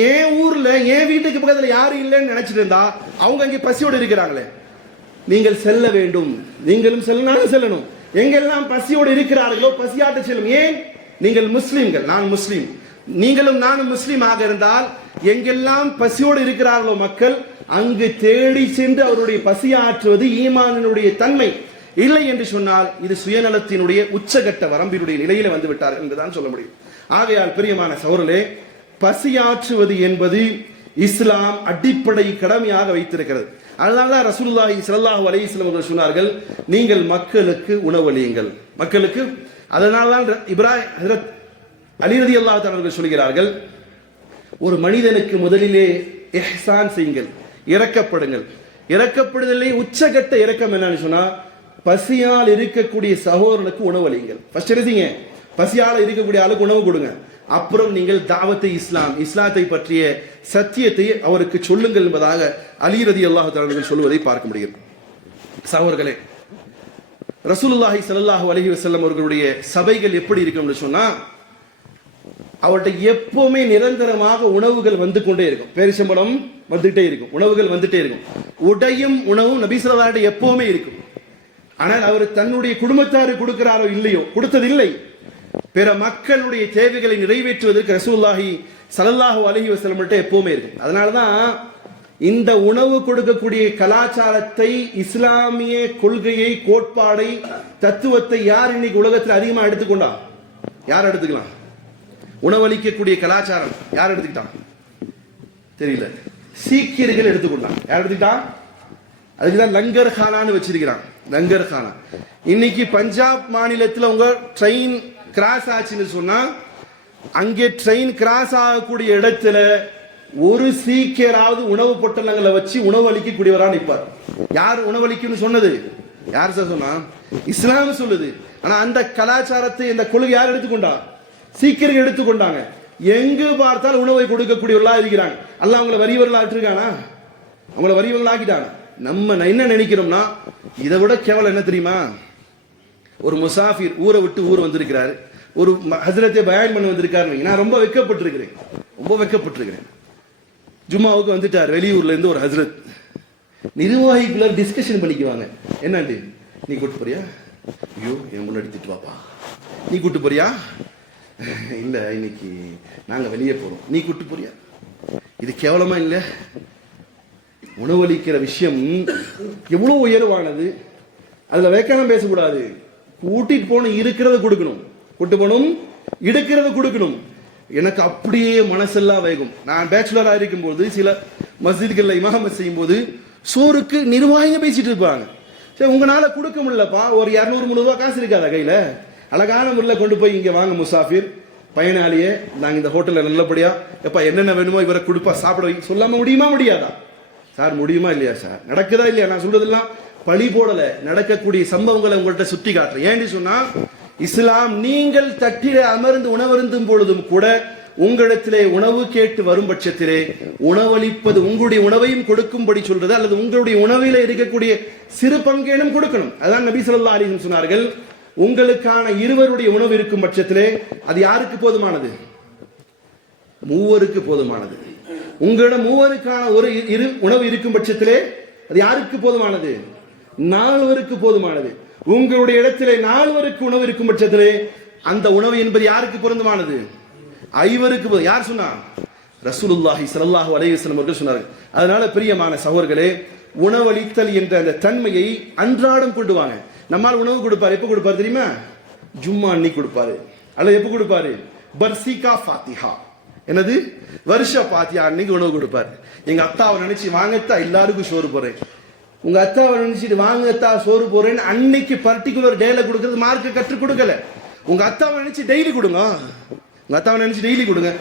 என் ஊர்ல என் வீட்டுக்கு பக்கத்துல யாரும் இல்லைன்னு நினைச்சிட்டு இருந்தா அவங்க அங்கே பசியோடு இருக்கிறாங்களே. நீங்கள் செல்ல வேண்டும், நீங்களும் செல்லணும், செல்லணும். எங்கெல்லாம் பசியோடு இருக்கிறார்களோ பசியாட்ட செல்லும். ஏன்? நீங்கள் முஸ்லிம்கள், நான் முஸ்லீம், நீங்களும் நானும் முஸ்லீம் ஆக இருந்தால் எங்கெல்லாம் பசியோடு இருக்கிறார்களோ மக்கள் அங்கு தேடி சென்று அவருடைய பசியாற்றுவது ஈமானினுடைய தன்மை. இல்லை என்று சொன்னால் இது சுயநலத்தினுடைய உச்சகட்ட வரம்பினுடைய நிலையில வந்து விட்டார் என்றுதான் சொல்ல முடியும். ஆகையால் பிரியமான சகோதரர்களே, பசியாற்றுவது என்பது இஸ்லாம் அடிப்படை கடமையாக வைத்திருக்கிறது. அதனால ரசூலுல்லாஹி ஸல்லல்லாஹு அலைஹி வஸல்லம் அவர்கள் சொன்னார்கள், நீங்கள் மக்களுக்கு உணவளியுங்கள், மக்களுக்கு. அதனால்தான் ஹஜ்ரத் அலி ரலியல்லாஹு தஆலா அவர்கள் சொல்கிறார்கள், ஒரு மனிதனுக்கு முதலிலே இஹ்சான் செய்யுங்கள், இரக்கப்படுங்கள். இரக்கப்படுதலை உச்சகட்ட இரக்கம் என்னன்னு சொன்னா பசியால் இருக்கக்கூடிய சகோதரனுக்கு உணவளியுங்கள். ஃபர்ஸ்ட் என்ன செய்யுங்க? பசியால் இருக்கக்கூடிய ஆளுக்கு உணவு கொடுங்க. அப்புறம் நீங்கள் தாவத்தை இஸ்லாத்தை பற்றிய சத்தியத்தை அவருக்கு சொல்லுங்கள் என்பதாக அலி ரலியல்லாஹு தஆலா அவர்கள் சொல்வதை பார்க்க முடியும். சகோதரர்களே, ரசூலுல்லாஹி ஸல்லல்லாஹு அலைஹி வஸல்லம் அவர்களுடைய சபைகள் எப்படி இருக்கும்னு சொன்னா அவர்கிட்ட எப்பவுமே நிரந்தரமாக உணவுகள் வந்து கொண்டே இருக்கும். பேரிச்சம்பழம் வந்துட்டே இருக்கும், உணவுகள் வந்துட்டே இருக்கும். உடையும் உணவும் நபி ஸல்லல்லாஹு அலைஹி வஸல்லம் எப்பவுமே இருக்கும். ஆனால் அவர் தன்னுடைய குடும்பத்தாருக்கு கொடுக்கிறாரோ இல்லையோ, கொடுத்ததில்லை. பிற மக்களுடைய தேவைகளை நிறைவேற்றுவதற்கு ரசூலுல்லாஹி ஸல்லல்லாஹு அலைஹி வஸல்லம் எப்பவுமே இருக்கு. அதனாலதான் இந்த உணவு கொடுக்கக்கூடிய கலாச்சாரத்தை, இஸ்லாமிய கொள்கையை, கோட்பாடை, தத்துவத்தை யார் இன்னைக்கு உலகத்தில் அதிகமாக எடுத்துக்கொண்டா? யார் எடுத்துக்கலாம்? உணவளிக்கக்கூடிய கலாச்சாரம் யார் எடுத்துக்கிட்டான் தெரியல. சீக்கியர்கள் எடுத்துக்கொண்டான். யார் எடுத்துக்கிட்டான்? அதுக்குதான் லங்கர் கானான்னு வச்சிருக்கிறான். லங்கர் கானா. இன்னைக்கு பஞ்சாப் மாநிலத்தில் உங்க ட்ரெயின் கிராஸ் ஆச்சுன்னு சொன்னா அங்கே ட்ரெயின் கிராஸ் ஆகக்கூடிய இடத்துல ஒரு சீக்கியராவது உணவு பொட்டலங்களை வச்சு உணவு அளிக்கக்கூடியவரா நிற்பார். யார் உணவளிக்குன்னு சொன்னது? யார் சார் சொன்னா? இஸ்லாம் சொல்லுது. ஆனா அந்த கலாச்சாரத்தை, இந்த கொள்கை யார் எடுத்துக்கொண்டா? சீக்கியர்கள் எடுத்துக்கொண்டாங்க. எங்கு பார்த்தால் உணவை கொடுக்கக்கூடியவர்களா இருக்கிறாங்க. அல்லாஹ் அவங்கள வறியவர்களா ஆக்கிருக்கானா? அவங்கள வறியவர்களா ஆக்கிட்டாங்க. நம்ம என்ன நினைக்கிறோம்னா இதை விட கேவலம் என்ன தெரியுமா? ஒரு முசாஃபிர் ஊரை விட்டு ஊர் வந்திருக்கிறாரு, ஒரு ஹஜ்ரத்தை பயான் பண்ண வந்திருக்காரு. நான் ரொம்ப வெக்கப்பட்டிருக்கிறேன். ஜும்மாவுக்கு வந்துட்டார் வெளியூர்ல இருந்து ஒரு ஹஜ்ரத். நிர்வாகிக்குள்ள டிஸ்கஷன் பண்ணிக்குவாங்க. என்னண்டு, நீ கூட்டு போறியா? ஐயோ, என் முன்னாடி திட்டுவாப்பா. நீ கூட்டு போறியா? இல்ல, இன்னைக்கு நாங்க வெளியே போறோம். நீ கூட்டு போறியா? இது கேவலமா இல்ல? உணவளிக்கிற விஷயம் எவ்வளவு உயர்வானது. அதுல வேக்கானம் பேசக்கூடாது. கூட்டிட்டு போன இருக்கிறத கொடுக்கணும், கூட்டு போனும் எடுக்கிறத கொடுக்கணும். எனக்கு அப்படியே மனசெல்லாம் வேகும். நான் பேச்சுலரா இருக்கும் போது சில மஸ்ஜித்கள்ல இமாமத் செய்யும் போது சோறுக்கு நிர்வாகிங்க பேசிட்டு இருப்பாங்க. சரி, உங்களால கொடுக்க முடியலப்பா, ஒரு 200-300 ரூபாய் காசு இருக்காதா கையில? அழகான முறையில் கொண்டு போய் இங்க வாங்க முசாஃபிர் பயனாளியே, நாங்க இந்த ஹோட்டல்ல நல்லபடியா எப்ப என்னென்ன வேணுமோ இவரை கொடுப்பா, சாப்பிட சொல்லாம முடியுமா? முடியாதா சார்? முடியுமா இல்லையா சார்? நடக்குதா இல்லையா? நான் சொல்றதெல்லாம் பழி போடல, நடக்கக்கூடிய சம்பவங்களை உங்கள்கிட்ட சுட்டி காட்டுறேன். ஏன்னு சொன்னா இஸ்லாம் நீங்கள் தட்டில அமர்ந்து உணவருந்தும் பொழுதும் கூட உங்களிடத்திலே உணவு கேட்டு வரும் பட்சத்திலே உணவளிப்பது, உங்களுடைய உணவையும் கொடுக்கும்படி சொல்றது, அல்லது உங்களுடைய உணவில இருக்கக்கூடிய சிறு பங்கேனும் கொடுக்கணும். அதான் நபி ஸல்லல்லாஹு அலைஹி வஸல்லம் சொன்னார்கள், உங்களுக்கான இருவருடைய உணவு இருக்கும் பட்சத்திலே அது யாருக்கு போதுமானது? மூவருக்கு போதுமானது. உங்களிடம் மூவருக்கான ஒரு உணவு இருக்கும் பட்சத்திலே அது யாருக்கு போதுமானது? 4 போதுமானது. உங்களுடைய இடத்திலே 4 உணவு இருக்கும் பட்சத்திலே அந்த உணவு என்பது யாருக்கு பொருந்தமானது? 5. யார் சொன்னா? ரசூலுல்லாஹி ஸல்லல்லாஹு அலைஹி வஸல்லம் அவர்கள் சொன்னார்கள். அதனால பிரியமான சகோதரர்களே, உணவளித்தல் என்ற அந்த தன்மையை அன்றாடம் கொண்டு வாங்க. நம்மால் உணவு கொடுப்பாரு. எப்ப கொடுப்பாரு தெரியுமா? ஜும்மா அன்னைக்கு கொடுப்பாரு. அல்ல எப்ப கொடுப்பாரு? பர்சிகா ஃபாத்திஹா, என்னது வருஷ பாத்தியா அன்னைக்கு உணவு கொடுப்பாரு. எங்க அத்தாவை நினைச்சு வாங்கத்தா எல்லாருக்கும் சோறு போறேன், உங்க அத்தாவை நினைச்சிட்டு வாங்கத்தா சோறு போறேன்னு அன்னைக்கு பர்டிகுலர் டேல கொடுக்கறது மார்க்க கற்றுக் கொடுக்கல. உங்க அத்தாவை நினைச்சு டெய்லி கொடுங்க. உங்க அத்தாவை நினைச்சு டெய்லி கொடுங்க.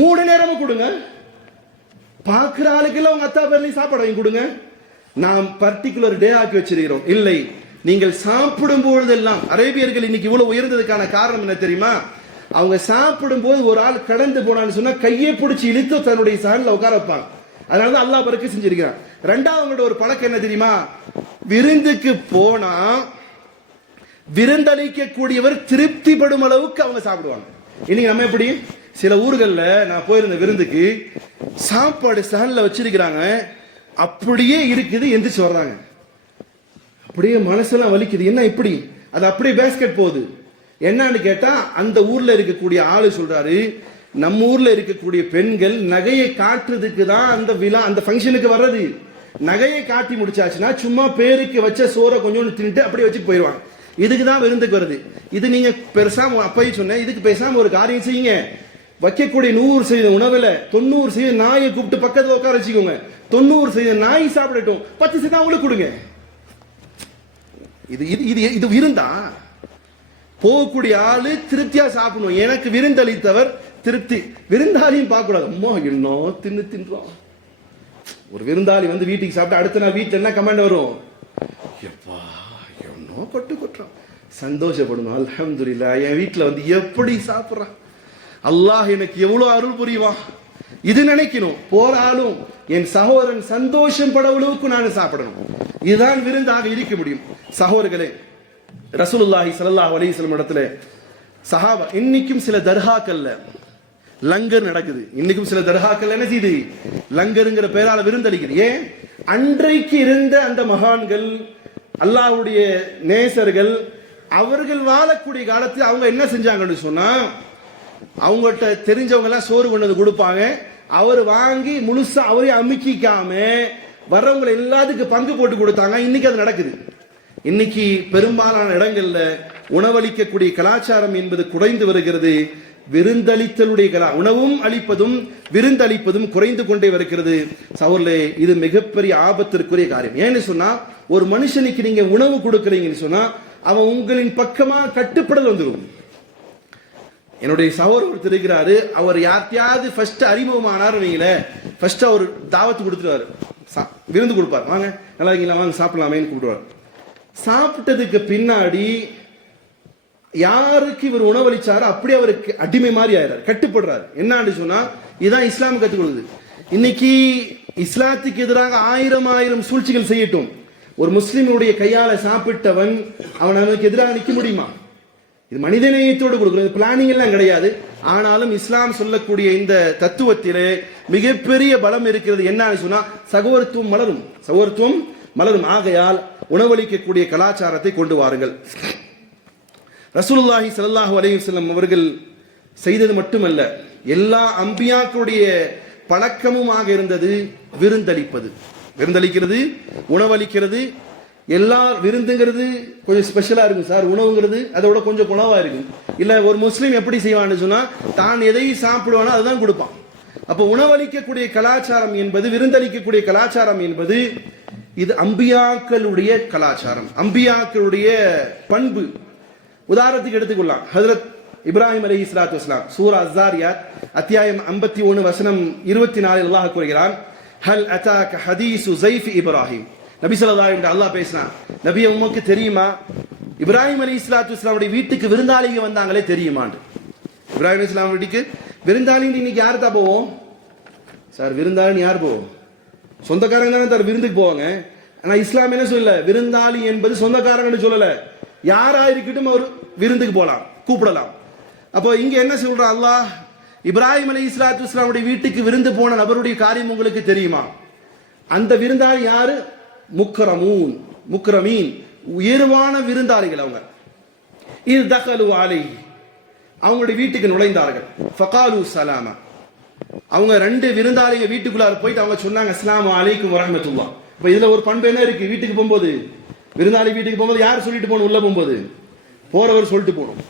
3 நேரமும் கொடுங்க. பாக்குற ஆளுக்கெல்லாம் உங்க அத்தா பேர்லயும் சாப்பாடு வாங்கி கொடுங்க. நாம் பர்டிகுலர் டே ஆக்கி வச்சிருக்கிறோம். இல்லை, நீங்கள் சாப்பிடும் பொழுதெல்லாம் அரேபியர்கள் இன்னைக்கு இவ்வளவு உயர்ந்ததுக்கான காரணம் என்ன தெரியுமா? அவங்க சாப்பிடும் போது ஒரு ஆள் கடந்து போனான்னு சொன்னா கையை பிடிச்சி இழுத்து தன்னுடைய சாணில உட்கார வைப்பாங்க. அதனாலதான் அல்லாஹ் பரக்க செஞ்சிருக்கிறான். ரெண்டாவது ஒரு பழக்கம் என்ன தெரியுமா? விருந்துக்கு போனா விருந்தளிக்க கூடியவர் திருப்திப்படும் அளவுக்கு அவங்க சாப்பிடுவாங்க. இன்னைக்கு நம்ம எப்படி, சில ஊர்கள்ல நான் போயிருந்த விருந்துக்கு சாப்பாடு சாணில வச்சிருக்கிறாங்க, அப்படியே இருக்குது, எந்திரிச்சு வர்றாங்க, அப்படியே மனசெல்லாம் வலிக்குது. என்ன இப்படி? அது அப்படியே பேஸ்கெட் போகுது. என்னன்னு கேட்டா அந்த ஊர்ல இருக்கக்கூடிய ஆளு சொல்றாரு, நம்ம ஊர்ல இருக்கக்கூடிய பெண்கள் நகையை காட்டுறதுக்கு தான் அந்த விழா அந்த ஃபங்க்ஷனுக்கு வர்றது. நகையை காட்டி முடிச்சாச்சுன்னா சும்மா பேருக்கு வச்ச சோறை கொஞ்சோண்டு தின்னுட்டு அப்படியே வச்சுட்டு போயிடுவாங்க. இதுக்கு தான் விருந்துக்கு வருது. இது நீங்க பெருசாம அப்பயே சொன்னேன், இதுக்கு பேசாம ஒரு காரியம் செய்யுங்க. வைக்கக்கூடிய 100% உணவுல 90% நாயை கூப்பிட்டு பக்கத்துல உட்கார வச்சுக்கோங்க. 90% நாய் சாப்பிடட்டும், 10% அவங்களுக்கு கொடுங்க. இது இது இது விருந்தா? போகக்கூடிய ஆளு திருப்தியா சாப்பிடணும். எனக்கு விருந்தளித்தவர் திருப்தி. விருந்தாளியும் பார்க்க கூடாது. அம்மா என்ன தின்றான். ஒரு விருந்தாளி வந்து வீட்டுக்கு சாப்பிட்டு அடுத்த நாள் வீட்டுல என்ன கமெண்ட் வரும்? எப்பா என்ன கொட்டுறான். சந்தோஷப்படணும். அல்ஹம்துலில்லாஹ், என் வீட்டுல வந்து எப்படி சாப்பிடுறான், அல்லாஹ் எனக்கு எவ்வளவு அருள் புரிவான், இது நினைக்கணும். போற ஆளும் என் சகோதரன் சந்தோஷம் பட அளவுக்கு நான் சாப்பிடணும். இதுதான் விருந்தாக இருக்க முடியும். சகோதரர்களே, ரசூலுல்லாஹி ஸல்லல்லாஹு அலைஹி வஸல்லம் இடத்துல சஹாபா, இன்னைக்கும் சில தர்காக்கள்ல லங்கர் நடக்குது. இன்னைக்கும் சில தர்காக்கள் என்ன செய்யுது? லங்கருங்கிற பெயரால விருந்தளிக்குது. ஏன்? அன்றைக்கு இருந்த அந்த மகான்கள், அல்லாஹ்வுடைய நேசர்கள், அவர்கள் வாழக்கூடிய காலத்தில் அவங்க என்ன செஞ்சாங்கன்னு சொன்னா, அவங்ககிட்ட தெரிஞ்சவங்க எல்லாம் சோறு கொண்டு வந்து கொடுப்பாங்க. அவர் வாங்கி முழுசா அவரே அமுக்கிக்காம வர்றவங்களை எல்லாத்துக்கும் பங்கு போட்டு கொடுத்தாங்க. இன்னைக்கு அது நடக்குது. இன்னைக்கு பெரும்பாலான இடங்கள்ல உணவளிக்கக்கூடிய கலாச்சாரம் என்பது குறைந்து வருகிறது. விருந்தளித்தலுடைய உணவும் அளிப்பதும் விருந்தளிப்பதும் குறைந்து கொண்டே வருகிறது. சகோதரர்களே, இது மிகப்பெரிய ஆபத்திற்குரிய காரியம். ஏன்னு சொன்னா, ஒரு மனுஷனுக்கு நீங்க உணவு கொடுக்கறீங்கன்னு சொன்னா அவன் உங்களின் பக்கமா கட்டுப்படல் வந்துடும். என்னுடைய சகோதரர் ஒருத்தர் இருக்கிறாரு, அவர் யார்த்தையாவது ஃபர்ஸ்ட் அறிமுகமானார் வைங்களே, ஃபர்ஸ்ட் அவர் தாவத்து கொடுத்துருவாரு, விருந்து கொடுப்பார். வாங்க நல்லா இருக்கீங்களா, வாங்க சாப்பிடலாமேன்னு கூப்பிடுவார். சாப்பிட்டதுக்கு பின்னாடி யாருக்கு இவர் உணவளிச்சாரோ அப்படியே அவருக்கு அடிமை மாதிரி ஆயிறாரு, கட்டுப்படுறாரு. என்னன்னு சொன்னா, இதுதான் இஸ்லாம் கற்றுக் கொடுக்குது. இன்னைக்கு இஸ்லாத்துக்கு எதிராக 1000 சூழ்ச்சிகள் செய்யட்டும், ஒரு முஸ்லிமுடைய கையால சாப்பிட்டவன் அவன் அவனுக்கு எதிராக நிற்க முடியுமா? இது மனிதநேயத்தோடு கொடுக்கிறது, பிளானிங் எல்லாம் கிடையாது. ஆனாலும் இஸ்லாம் சொல்லக்கூடிய இந்த தத்துவத்திலே மிகப்பெரிய பலம் இருக்கிறது. என்னன்னு சொன்னா, சகோதரத்துவம் மலரும், சகோதரத்துவம் மலரும். ஆகையால் உணவளிக்கக்கூடிய கலாச்சாரத்தை கொண்டு வாருங்கள். ரசூலுல்லாஹி ஸல்லல்லாஹு அலைஹி வஸல்லம் அவர்கள் செய்தது மட்டுமல்ல, எல்லா அம்பியாக்களுடைய பழக்கமுமாக இருந்தது விருந்தளிப்பது. விருந்தளிக்கிறது, உணவளிக்கிறது. எல்லா விருந்துங்கிறது கொஞ்சம் ஸ்பெஷலா இருக்கும் சார், உணவுங்கிறது அதோட கொஞ்சம் குணவா இருக்கும். இல்ல ஒரு முஸ்லீம் எப்படி செய்வான்னு சொன்னா, தான் எதை சாப்பிடுவானோ அதுதான் கொடுப்பான். அப்ப உணவளிக்கக்கூடிய கலாச்சாரம் என்பது, விருந்தளிக்கக்கூடிய கலாச்சாரம் என்பது, இது அம்பியாக்களுடைய கலாச்சாரம், அம்பியாக்களுடைய பண்பு. உதாரணத்துக்கு எடுத்துக்கொள்ளலாம், ஹஜ்ரத் இப்ராஹிம் அலைஹிஸ்ஸலாத்து வஸ்ஸலாம், சூரா அஸ்-ஸாரியாத் அத்தியாயம் 51 வசனம் 24 அல்லாஹ் கூறுகிறான், ஹல் அதாக ஹதீஸு ஸைஃப் இப்ராஹிம். நபி ஸல்லல்லாஹு அலைஹி வஸல்லம் அல்லாஹ் பேசினான், நபி உங்களுக்கு தெரியுமா இப்ராஹிம் அலைஹிஸ்ஸலாத்து வஸ்ஸலாமுடைய வீட்டுக்கு விருந்தாளிங்க வந்தாங்களே தெரியுமான்னு. இப்ராஹிம் அலைஹிஸ்ஸலாம் வீட்டுக்கு விருந்தாளிங்க இன்னைக்கு யார் தான் போவோம் சார்? விருந்தாளின்னு யார் போவோம்? சொந்தக்காரங்க தானே சார் விருந்துக்கு போவாங்க. ஆனா இஸ்லாம் என்ன சொல்லல, விருந்தாளி என்பது சொந்தக்காரங்கன்னு சொல்லல, யாரா இருக்கட்டும் அவர் விருந்துக்கு போலாம், கூப்பிடலாம். அப்போ இங்க என்ன சொல்றான் அல்லாஹ், இப்ராஹிம் அலைஹிஸ்ஸலாத்து வஸ்ஸலாமுடைய வீட்டுக்கு விருந்து போன நபருடைய காரியம் உங்களுக்கு தெரியுமா? அந்த விருந்தாளி யாரு? முக்ரமீன், உயர்வான விருந்தாளிகள். அவங்க இது தகலு அலை, அவங்களுடைய வீட்டுக்கு நுழைந்தார்கள். ஃபகாலு சலாமா, அவங்க ரெண்டு விருந்தாளிங்க வீட்டுக்குள்ளார போயிட்டு அவங்க சொன்னாங்க அஸ்ஸலாமு அலைக்கும் வரஹ்மத்துல்லாஹ். இப்ப இதுல ஒரு பண்பு என்ன இருக்கு? வீட்டுக்கு போகும்போது, விருந்தாளி வீட்டுக்கு போகும்போது யார் சொல்லிட்டு போகணும்? உள்ள போகும்போது போறவர் சொல்லிட்டு போகணும்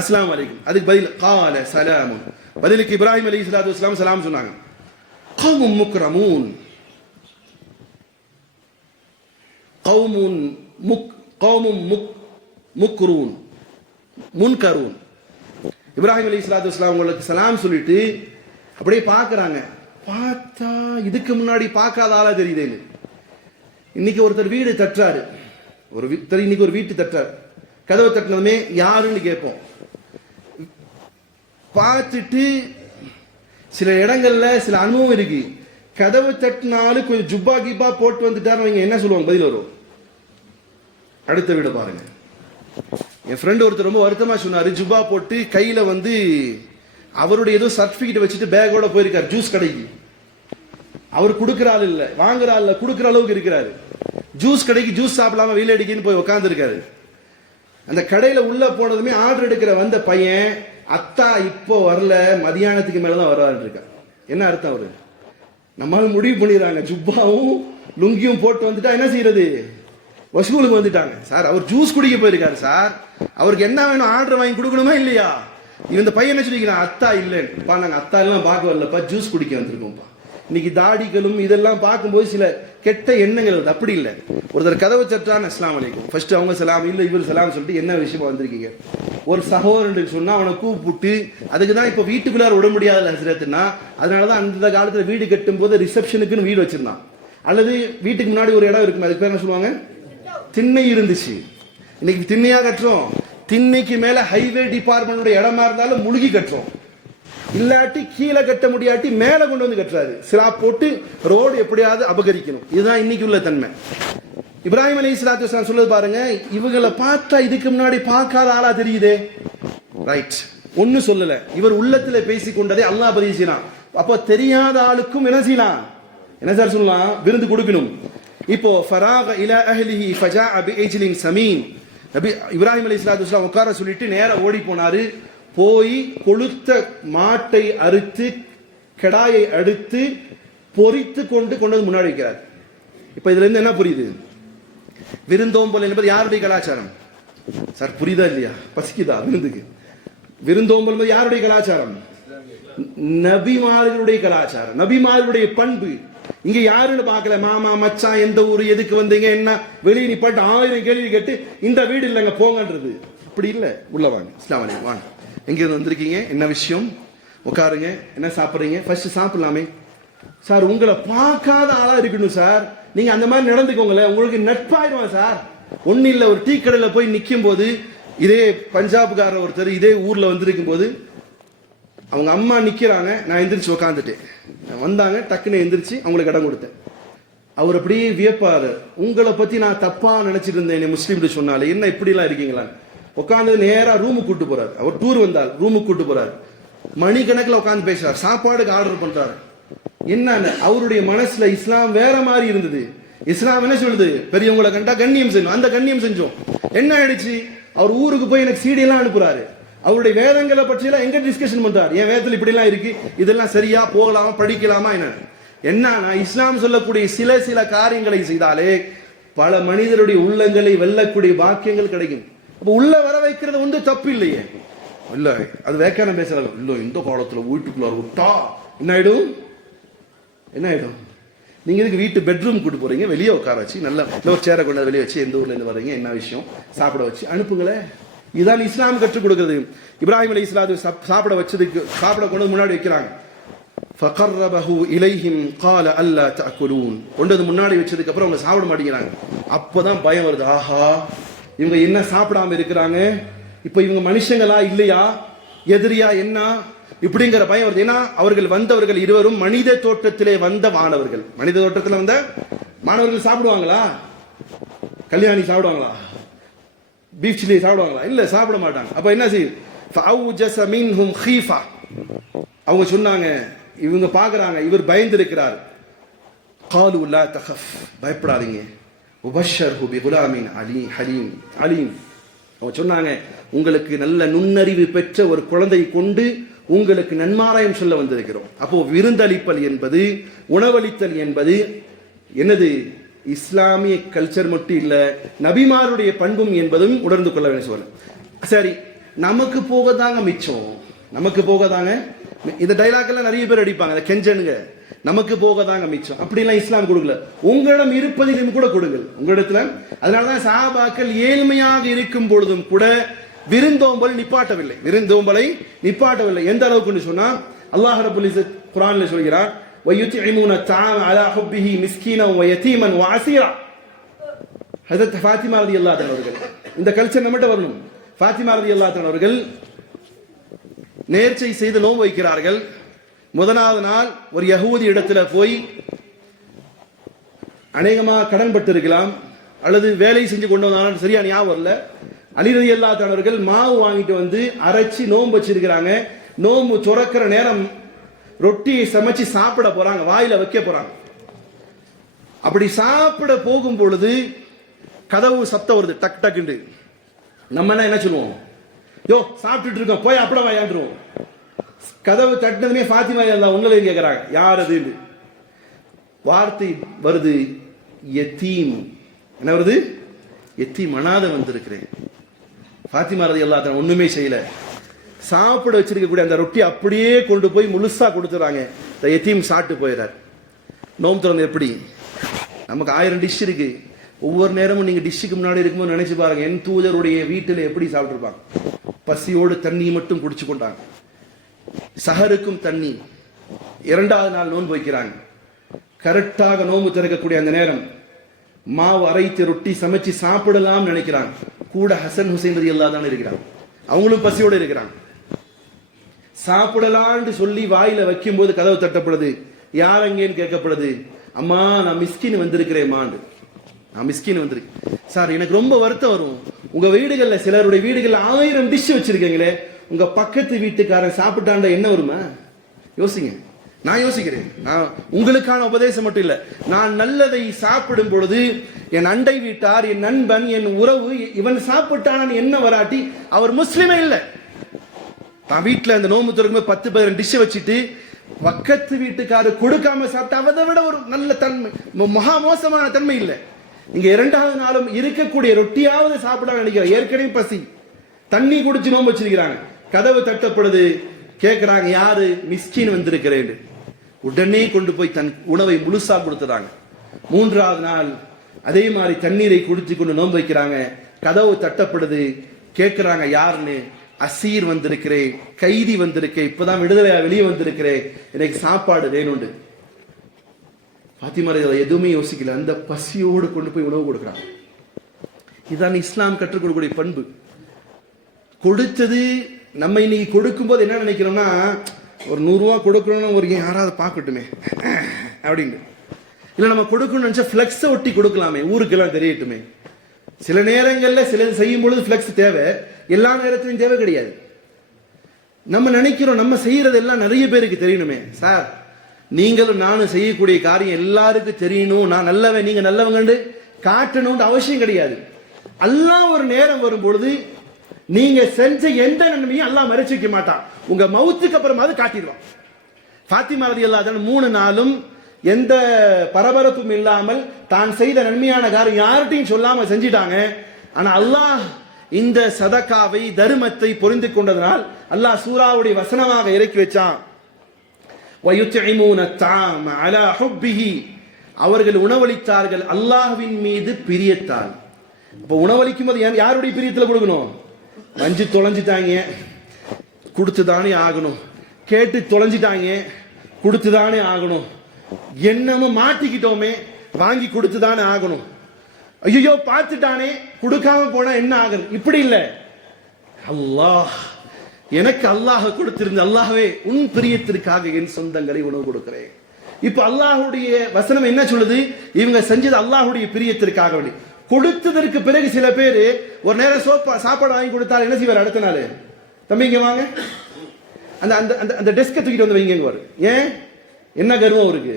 அஸ்ஸலாமு அலைக்கும். அதுக்கு பதில் கால சலாமுன், பதிலுக்கு இப்ராஹிம் அலைஹிஸ்ஸலாத்து வஸ்ஸலாம் சலாம் சொன்னாங்க. கௌமுன் முக்ரமூன், கௌமுன் முக்ரூன் முன்கரூன். இப்ராஹிம் அலைஹிஸ்ஸலாத்து வஸ்ஸலாம் உங்களுக்கு சலாம் சொல்லிட்டு அப்படியே பார்க்கறாங்க. பார்த்தா இதுக்கு முன்னாடி பார்க்காத ஆளா தெரியுது. இன்னைக்கு ஒருத்தர் வீடு தட்டுறாரு, இன்னைக்கு ஒரு வீட்டு தட்டுறாரு. கதவை தட்டினதுமே யாருன்னு கேட்போம். பார்த்துட்டு சில இடங்கள்ல சில அனுபவம் இருக்கு. கதவை தட்டினாலும் கொஞ்சம் ஜுப்பா கிப்பா போட்டு வந்துட்டாரு, என்ன சொல்லுவாங்க? பதில் வரும், அடுத்த வீடு பாருங்க. என் ஃப்ரெண்ட் ஒருத்தர் ரொம்ப வருத்தமா சொன்னாரு, ஜுப்பா போட்டு கையில அவருடைய ஏதோ சர்டிபிகேட் வச்சுட்டு பேக்கோட போயிருக்காரு ஜூஸ் கடைக்கு. அவர் கொடுக்கிற ஆள் இல்ல, வாங்குற ஆள் இல்ல, கொடுக்கிற அளவுக்கு இருக்கிறாரு. ஜூஸ் கடைக்கு ஜூஸ் சாப்பிடாம வெயில் அடிக்குன்னு போய் உட்கார்ந்து இருக்காரு. அந்த கடையில உள்ள போனதுமே ஆர்டர் எடுக்கிற வந்த பையன், அத்தா இப்போ வரல, மதியானத்துக்கு மேலதான் வருவாரு இருக்கா. என்ன அர்த்தம்? அவரு நம்மளால முடிவு பண்ணிடுறாங்க, ஜுப்பாவும் லுங்கியும் போட்டு வந்துட்டா என்ன செய்யறது? வசூலுக்கு வந்துட்டாங்க. சார் அவர் ஜூஸ் குடிக்க போயிருக்காரு சார், அவருக்கு என்ன வேணும் ஆர்டர் வாங்கி கொடுக்கணுமா இல்லையா? இந்த பையன் என்ன சொல்லிக்கிறான்? அத்தா இல்லைன்னு. நாங்க அத்தா எல்லாம் பார்க்க வரலப்பா, ஜூஸ் குடிக்க வந்திருக்கோம்ப்பா. இன்னைக்கு தாடிகளும் இதெல்லாம் பார்க்கும்போது சில கெட்ட எண்ணங்கள் வருது. அப்படி இல்லை, ஒருத்தர் கதவை தட்டான்னு அஸ்ஸலாமு அலைக்கும், ஃபர்ஸ்ட் அவங்க சலாம், இல்லை இவர் சலாம் சொல்லிட்டு என்ன விஷயமா வந்திருக்கீங்க ஒரு சகோதரன் சொன்னா அவனை கூப்பிட்டு, அதுக்கு தான் இப்போ வீட்டுக்குள்ளார விட முடியாத ஹஸ்ரத்னா, அதனாலதான் அந்த காலத்துல வீடு கட்டும் போது ரிசப்ஷனுக்குன்னு வீடு வச்சிருந்தான். அல்லது வீட்டுக்கு முன்னாடி ஒரு இடம் இருக்குமே, அதுக்கு பேர் என்ன சொல்லுவாங்க? திண்ணை இருந்துச்சு. இன்னைக்கு திண்ணையா கட்டுறோம், திண்ணைக்கு மேல ஹைவே டிபார்ட்மெண்டோட இடமா இருந்தாலும் முழுகி கட்டுறோம். இல்லாட்டி கீழே கட்ட முடியாட்டி மேல கொண்டு வந்து கட்டுறாரு. ஸ்லாப் போட்டு ரோடு எப்படியாவது அபகரிக்கணும். இதுதான் இன்னைக்கு உள்ள தன்மை. இப்ராஹிம் அலைஹிஸ்ஸலாத்து வஸ்ஸலாம் சொல்லுது பாருங்க, இவங்களை பார்த்தா இதுக்கு முன்னாடி பார்க்காத ஆளா தெரியுதே. ரைட், ஒன்னு சொல்லல, இவர் உள்ளத்துல பேசிக் கொண்டதை அல்லாஹ் பதிவு செய்யலாம். அப்ப தெரியாத ஆளுக்கும் என்ன செய்யலாம்? என்ன சார் சொல்லலாம்? விருந்து கொடுக்கணும். இப்போ ஃபராக இலா அஹ்லிஹி ஃபஜாஅ பிஇஜ்லின் சமீன், நபி இப்ராஹிம் அலைஹிஸ்ஸலாத்து வஸ்ஸலாம் உட்கார சொல்லிட்டு நேரா ஓடி போனாரு. போய் கொளுத்த மாட்டை அறுத்து கடாயை அடுத்து பொரித்து கொண்டு வந்து முன்னாடி வைக்கிறார். இப்ப இதுல இருந்து என்ன புரியுது? விருந்தோம்பல் என்பது யாருடைய கலாச்சாரம்? சார் புரியுதா இல்லையா? பசிக்குதா விருந்துக்கு? விருந்தோம்பல் என்பது யாருடைய கலாச்சாரம்? நபிமார்களுடைய கலாச்சாரம், நபிமார்களுடைய பண்பு. இங்க யாருன்னு பார்க்கல, மாமா மச்சான் எந்த ஊரு எதுக்கு வந்தீங்க என்ன வெளியே நிப்பாட்டு 1000 கேள்வி கேட்டு இந்த வீடு இல்லைங்க போங்கன்றது அப்படி இல்லை. உள்ள வாங்க, அஸ்ஸலாமு அலைக்கும், வாங்க, எங்க இருந்து வந்திருக்கீங்க, என்ன விஷயம், உட்காருங்க, என்ன சாப்பிட்றீங்க, ஃபர்ஸ்ட் சாப்பிடலாமே. சார் உங்களை பார்க்காத ஆளா இருக்கணும் சார், நீங்க அந்த மாதிரி நடந்துக்கோங்களேன், உங்களுக்கு நட்பாயிடுவான் சார். ஒன்னும் இல்லை, ஒரு டீ கடையில் போய் நிற்கும் போது இதே பஞ்சாப்காரர் ஒருத்தர் இதே ஊர்ல வந்திருக்கும் போது அவங்க அம்மா நிக்கிறாங்க, நான் எந்திரிச்சு உக்காந்துட்டேன், வந்தாங்க, டக்குன்னு எந்திரிச்சு அவங்களுக்கு இடம் கொடுத்தேன். அவர் அப்படியே வியப்பாரு, உங்களை பத்தி நான் தப்பா நினைச்சிட்டு இருந்தேன் முஸ்லீம் சொன்னாலே, என்ன இப்படி எல்லாம் இருக்கீங்களா? உட்காந்து நேரா ரூமுக்கு கூட்டு போறாரு. அவர் டூர் வந்தால் ரூமுக்கு கூட்டு போறாரு, மணிக்கணக்கில் உட்காந்து பேசுறாரு, சாப்பாடுக்கு ஆர்டர் பண்றாரு. என்ன அவருடைய மனசுல இஸ்லாம் வேற மாதிரி இருந்தது. இஸ்லாம் என்ன சொல்லுது? பெரியவங்களை கண்டா கண்ணியம் செய்யணும், அந்த கண்ணியம் செஞ்சோம். என்ன ஆயிடுச்சு? அவர் ஊருக்கு போய் எனக்கு சீடி எல்லாம் அனுப்புறாரு, அவருடைய வேதங்களை பற்றி எல்லாம் எங்க டிஸ்கஷன் பண்றாரு. என் வேதத்தில் இப்படி எல்லாம் இருக்கு, இதெல்லாம் சரியா, போகலாமா, படிக்கலாமா, என்னன்னா இஸ்லாம் சொல்லக்கூடிய சில காரியங்களை செய்தாலே பல மனிதருடைய உள்ளங்களை வெல்லக்கூடிய பாக்கியங்கள் கிடைக்கும். அப்ப உள்ள வர வைக்கிறது தப்பு இல்லையே. இல்ல அது வேக்கான பேசுறாங்க, இல்ல இந்த காலத்துல வீட்டுக்குள்ள விட்டா என்ன ஆயிடும்? நீங்க இதுக்கு வீட்டு பெட்ரூம் கூட்டு போறீங்க, வெளியே உட்கார வச்சு நல்ல ஒரு சேரை கொண்டு வெளியே வச்சு, எந்த ஊர்ல இருந்து வர்றீங்க, என்ன விஷயம், சாப்பிட வச்சு அனுப்புங்களேன். இதான் இஸ்லாம் கற்றுக் கொடுக்கிறது. இப்ராஹிம் அலைஹிஸ்ஸலாத்து சாப்பிட வச்சதுக்கு, சாப்பிட கொண்டு முன்னாடி வைக்கிறாங்க. ஃபகர்ரபஹு இலைஹிம் قال الا تاكلون, கொண்டு முன்னாடி வச்சதுக்கு அப்புறம் அவங்க சாப்பிட மாட்டேங்கிறாங்க. அப்பதான் பயம் வருது, ஆஹா இவங்க என்ன சாப்பிடாம இருக்கிறாங்க, இப்ப இவங்க மனுஷங்களா இல்லையா, எதிரியா என்ன, இப்படிங்கிற பயம் வருது. ஏன்னா அவர்கள் வந்தவர்கள் இருவரும் மனித தோற்றத்திலே வந்த மாணவர்கள். மனித தோற்றத்தில் வந்த மாணவர்கள் சாப்பிடுவாங்களா? கல்யாணி சாப்பிடுவாங்களா? பீச் சில்லி சாப்பிடுவாங்களா? இல்ல, சாப்பிட மாட்டாங்க. அப்ப என்ன செய்யும்? ஃபஅவுஜஸ மின்ஹும் ஹீஃபா, அவங்க சொன்னாங்க, இவங்க பார்க்கறாங்க, இவர் பயந்திருக்கிறார். காலு லா தகஃப், பயப்படாதீங்க. உபஷர்ஹு பிகுலாமின் ஹலீம் அலீம். அவங்க சொன்னாங்க, உங்களுக்கு நல்ல நுண்ணறிவு பெற்ற ஒரு குழந்தை கொண்டு உங்களுக்கு நன்மாராயம் சொல்ல வந்திருக்கிறோம். அப்போ விருந்தளிப்பல் என்பது, உணவளித்தல் என்பது என்னது? இஸ்லாமிய கல்ச்சர் மட்டும் இல்ல, நபிமாருடைய பண்பும் என்பதும் உணர்ந்து கொள்ள வேண்டும் சொல்ல. சரி, நமக்கு போகதாங்க மிச்சம், நமக்கு போகதாங்க. இந்த டைலாக் எல்லாம் நிறைய பேர் அடிப்பாங்க, கெஞ்சனுங்க, நமக்கு போகதாங்க மிச்சம். அப்படிலாம் இஸ்லாம் கொடுக்கல. உங்களிடம் இருப்பதிலும் கூட கொடுங்கள் உங்களிடத்துல. அதனாலதான் சஹாபாக்கள் ஏழ்மையாக இருக்கும் பொழுதும் கூட விருந்தோம்பல் நிப்பாட்டவில்லை, விருந்தோம்பலை நிப்பாட்டவில்லை. எந்த அளவுக்கு சொன்னா, அல்லாஹ் ரப்பல் இஸ்ஸத் குர்ஆன்ல சொல்கிறார், وَيُطْعِمُونَ الطَّعَامَ عَلَى حُبِّهِ مِسْكِينًا وَيَتِيمًا وَأَسِيرًا. ஹஜ்ரத் ஃபாத்திமா ரலியல்லாஹு அன்ஹா அவர்கள், இந்த கல்ச்சர் நம்மகிட்ட வரணும். ஃபாத்திமா ரலியல்லாஹு அன்ஹா அவர்கள் நேர்ச்சை செய்து நோன்பு வைக்கிறார்கள். முதலாவது நாள் ஒரு யஹூதி இடத்துல போய், அநேகமா கடன் பட்டு இருக்கலாம் அல்லது வேலை செஞ்சு கொண்டு வந்தாலும் சரியா ஞாபகம் வரல. அலி ரலியல்லாஹு அன்ஹு அவர்கள் மாவு வாங்கிட்டு வந்து அரைச்சி நோன்பு வச்சிருக்கிறாங்க. நோன்பு துறக்கிற நேரம் ரொட்டியை சமைச்சு சாப்பிட போறாங்க, வாயில வைக்க போறாங்க. அப்படி சாப்பிட போகும் பொழுது கதவு சத்தம் வருது, டக் டக்குண்டு. நம்ம என்ன சொல்லுவோம்? யோ, சாப்பிட்டுட்டு இருக்கோம், போய் அப்பட வாயாண்டுருவோம். கதவு தட்டினதுமே ஃபாத்திமா ரலியல்லாஹு உங்களை கேட்கிறாங்க, யார் அது? வார்த்தை வருது, யதீம். என்ன வருது? யதீம், அனாதை வந்திருக்கிறேன். ஃபாத்திமா ரலியல்லாஹு அன்ஹா ஒண்ணுமே செய்யல. சாப்பிட வச்சிருக்கக்கூடிய அந்த ரொட்டி அப்படியே கொண்டு போய் முழுசா கொடுத்துறாங்க. இந்த யதீம் சாப்பிட்டு போயிடார். நோம்பு திறந்து எப்படி? நமக்கு 1000 டிஷ் இருக்கு. ஒவ்வொரு நேரமும் நீங்க டிஷ்ஷுக்கு முன்னாடி இருக்கும்போது நினைச்சு பாருங்க, என் தூதருடைய வீட்டில் எப்படி சாப்பிட்டுருப்பாங்க. பசியோடு தண்ணி மட்டும் குடிச்சு கொண்டாங்க, சஹருக்கும் தண்ணி. 2வது நாள் நோன்பு வைக்கிறாங்க. கரெக்டாக நோன்பு திறக்கக்கூடிய அந்த நேரம் மாவு அரைத்து ரொட்டி சமைச்சு சாப்பிடலாம் நினைக்கிறாங்க. கூட ஹசன் ஹுசைன் ரலியல்லாஹு தான் இருக்கிறாங்க, அவங்களும் பசியோடு இருக்கிறாங்க. சாப்பிடலான்னு சொல்லி வாயில வைக்கும் போது கதவு தட்டப்படுது. யார் அங்கேன்னு கேட்கப்படுது. அம்மா, நான் மிஸ்கின் வந்திருக்கிறேன், நான் மிஸ்கின் வந்திருக்கேன். சார், எனக்கு ரொம்ப வருத்தம் வரும். உங்க வீடுகள்ல, சிலருடைய வீடுகள்ல 1000 டிஷ் வச்சிருக்கீங்களே, உங்க பக்கத்து வீட்டுக்காரன் சாப்பிட்டாண்ட என்ன வருமா? யோசிங்க. நான் யோசிக்கிறேன். நான் உங்களுக்கான உபதேசம் மட்டும் இல்ல, நான் நல்லதை சாப்பிடும் பொழுது என் அண்டை வீட்டார், என் நண்பன், என் உறவு, இவன் சாப்பிட்டான என்ன வராட்டி அவர் முஸ்லிமே இல்லை. தான் வீட்டுல அந்த நோம்பு திறக்கும் 10-15 டிஷ் வச்சுட்டு பக்கத்து வீட்டுக்காரு கொடுக்காம சாப்பிட்டு அதை விட ஒரு நல்ல தன்மை, மகா மோசமான தன்மை இல்லை. இங்க 2வது நாளும் இருக்கக்கூடிய ரொட்டியாவது சாப்பிட நினைக்கிறேன். ஏற்கனவே பசி, தண்ணி குடிச்சு நோம்பு வச்சிருக்கிறாங்க. கதவு தட்டப்படுது, கேட்கிறாங்க, யாரு? மிஸ்கின் வந்திருக்கிறேன். உடனே கொண்டு போய் தன் உணவை முழுசா கொடுத்துறாங்க. 3வது நாள் அதே மாதிரி தண்ணீரை குடிச்சு கொண்டு நோன்பு வைக்கிறாங்க. கதவு தட்டப்படுது, கேட்கிறாங்க, யாருன்னு? அசீர் வந்திருக்கிறேன், கைதி வந்திருக்கேன், இப்பதான் விடுதலையா வெளியே வந்திருக்கிறேன், எனக்கு சாப்பாடு வேணும்னு. ஃபாத்திமா ரலியல்லாஹு எதுவுமே யோசிக்கல, அந்த பசியோடு கொண்டு போய் உணவு கொடுக்குறாங்க. இதுதான் இஸ்லாம் கற்றுக் கொடுக்கக்கூடிய பண்பு. கொடுத்தது நம்ம இன்னைக்கு கொடுக்கும் போது என்ன நினைக்கிறோம்னா, ஒரு 100 ரூபா கொடுக்கணும்னு ஒரு யாராவது பார்க்கட்டுமே அப்படின்னு. இல்ல, நம்ம கொடுக்கணும்னு நினைச்சா பிளெக்ஸை ஒட்டி கொடுக்கலாமே, ஊருக்கெல்லாம் தெரியட்டுமே. சில நேரங்கள்ல சிலது செய்யும் பொழுது பிளெக்ஸ் தேவை, எல்லா நேரத்திலும் தேவை கிடையாது. நம்ம நினைக்கிறோம் நம்ம செய்யறது எல்லாம் நிறைய பேருக்கு தெரியணுமே. சார், நீங்களும் நானும் செய்யக்கூடிய காரியம் எல்லாருக்கும் தெரியணும், நான் நல்லவன் நீங்க நல்லவங்க காட்டணும்னு அவசியம் கிடையாது. அல்லாஹ் ஒரு நேரம் வரும் பொழுது நீங்க செஞ்ச எந்த நன்மையும் அல்லாஹ் மறைச்சு வைக்க மாட்டான். உங்க மவுத்துக்கு அப்புறமாவது காட்டிடுவான். ஃபாத்திமா ரலியல்லாஹு அன்ஹா 3 நாளும் எந்த பரபரப்பும் இல்லாமல் தான் செய்த நன்மையான காரியம் யார்கிட்டையும் சொல்லாம செஞ்சிட்டாங்க. ஆனா அல்லாஹ் இந்த சதகாவை, தர்மத்தை புரிந்து கொண்டதனால் அல்லாஹ் சூராவுடைய வசனமாக இறக்கி வச்சான். وَيُطْعِمُونَ الطَّعَامَ عَلَى حُبِّهِ, அவர்கள் உணவளித்தார்கள் அல்லாஹ்வின் மீது பிரியத்தால். இப்ப உணவளிக்கும் போது யாருடைய பிரியத்தில் கொடுக்கணும்? வஞ்சி தொலைஞ்சிட்டாங்க, கொடுத்துதானே ஆகணும். கேட்டு தொலைஞ்சிட்டாங்க, கொடுத்துதானே ஆகணும். என்னமோ மாட்டிக்கிட்டோமே, வாங்கி கொடுத்துதானே ஆகணும். ஐயோ பார்த்துட்டானே, கொடுக்காம போனா என்ன ஆகுது? இப்படி இல்லை. அல்லாஹ் எனக்கு அல்லாஹ் கொடுத்திருந்த, அல்லாஹ்வே உன் பிரியத்திற்காக என் சொந்தங்களை உணவு கொடுக்கிறேன். இப்ப அல்லாஹுடைய வசனம் என்ன சொல்லுது? இவங்க செஞ்சது அல்லாஹுடைய பிரியத்திற்காக வேண்டி. கொடுத்ததற்கு பிறகு சில பேர் ஒரு நேரம் சாப்பாடு வாங்கி கொடுத்தால் என்ன செய்வார்? அடுத்த நாள், தம்பி இங்க வாங்க, அந்த அந்த அந்த அந்த டெஸ்கை தூக்கிட்டு வந்து வைங்க வரும். ஏன்? என்ன கர்வம் இருக்கு?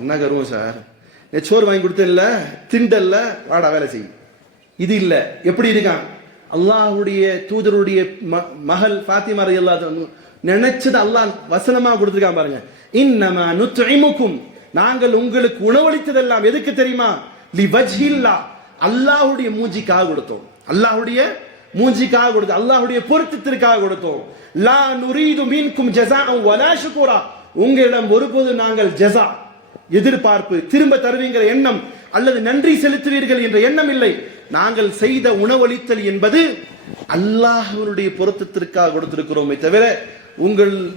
என்ன கர்வம் சார்? சோறு வாங்கி கொடுத்தேன்ல, திண்டல்ல, வாடா வேலை செய். இது இல்ல. எப்படி இருக்கான்? அல்லாஹ்வுடைய தூதருடைய மகள் ஃபாத்திமா ரலியல்லாஹு அன்ஹா நினைச்சது அல்லாஹ் வசனமா கொடுத்திருக்கான் பாருங்க. இன்னமா நுத்இமுக்கும், நாங்கள் உங்களுக்கு உணவளித்ததெல்லாம் எதுக்கு தெரியுமா? லிவஜ்ஹில்லாஹ், அல்லாஹ்வுடைய மூஞ்சிக்காக கொடுத்தோம். அல்லாஹ்வுடைய மூஞ்சிக்காக கொடுத்தோம். அல்லாஹ்வுடைய பொருத்தத்திற்காக கொடுத்தோம். லா நுரீது மின்கும் ஜஸாஅன் வலா ஷுகுரா, உங்களிடம் ஒருபோது நாங்கள் ஜஸா எதிர்பார்ப்பு திரும்ப தருவீங்கிற எண்ணம் அல்லது நன்றி செலுத்துவீர்கள் என்ற எண்ணம் இல்லை. நாங்கள் செய்த உணவளித்தல் என்பது அல்லாஹ்வுடைய பொருத்தத்திற்காக கொடுத்திருக்கிறோமே தவிர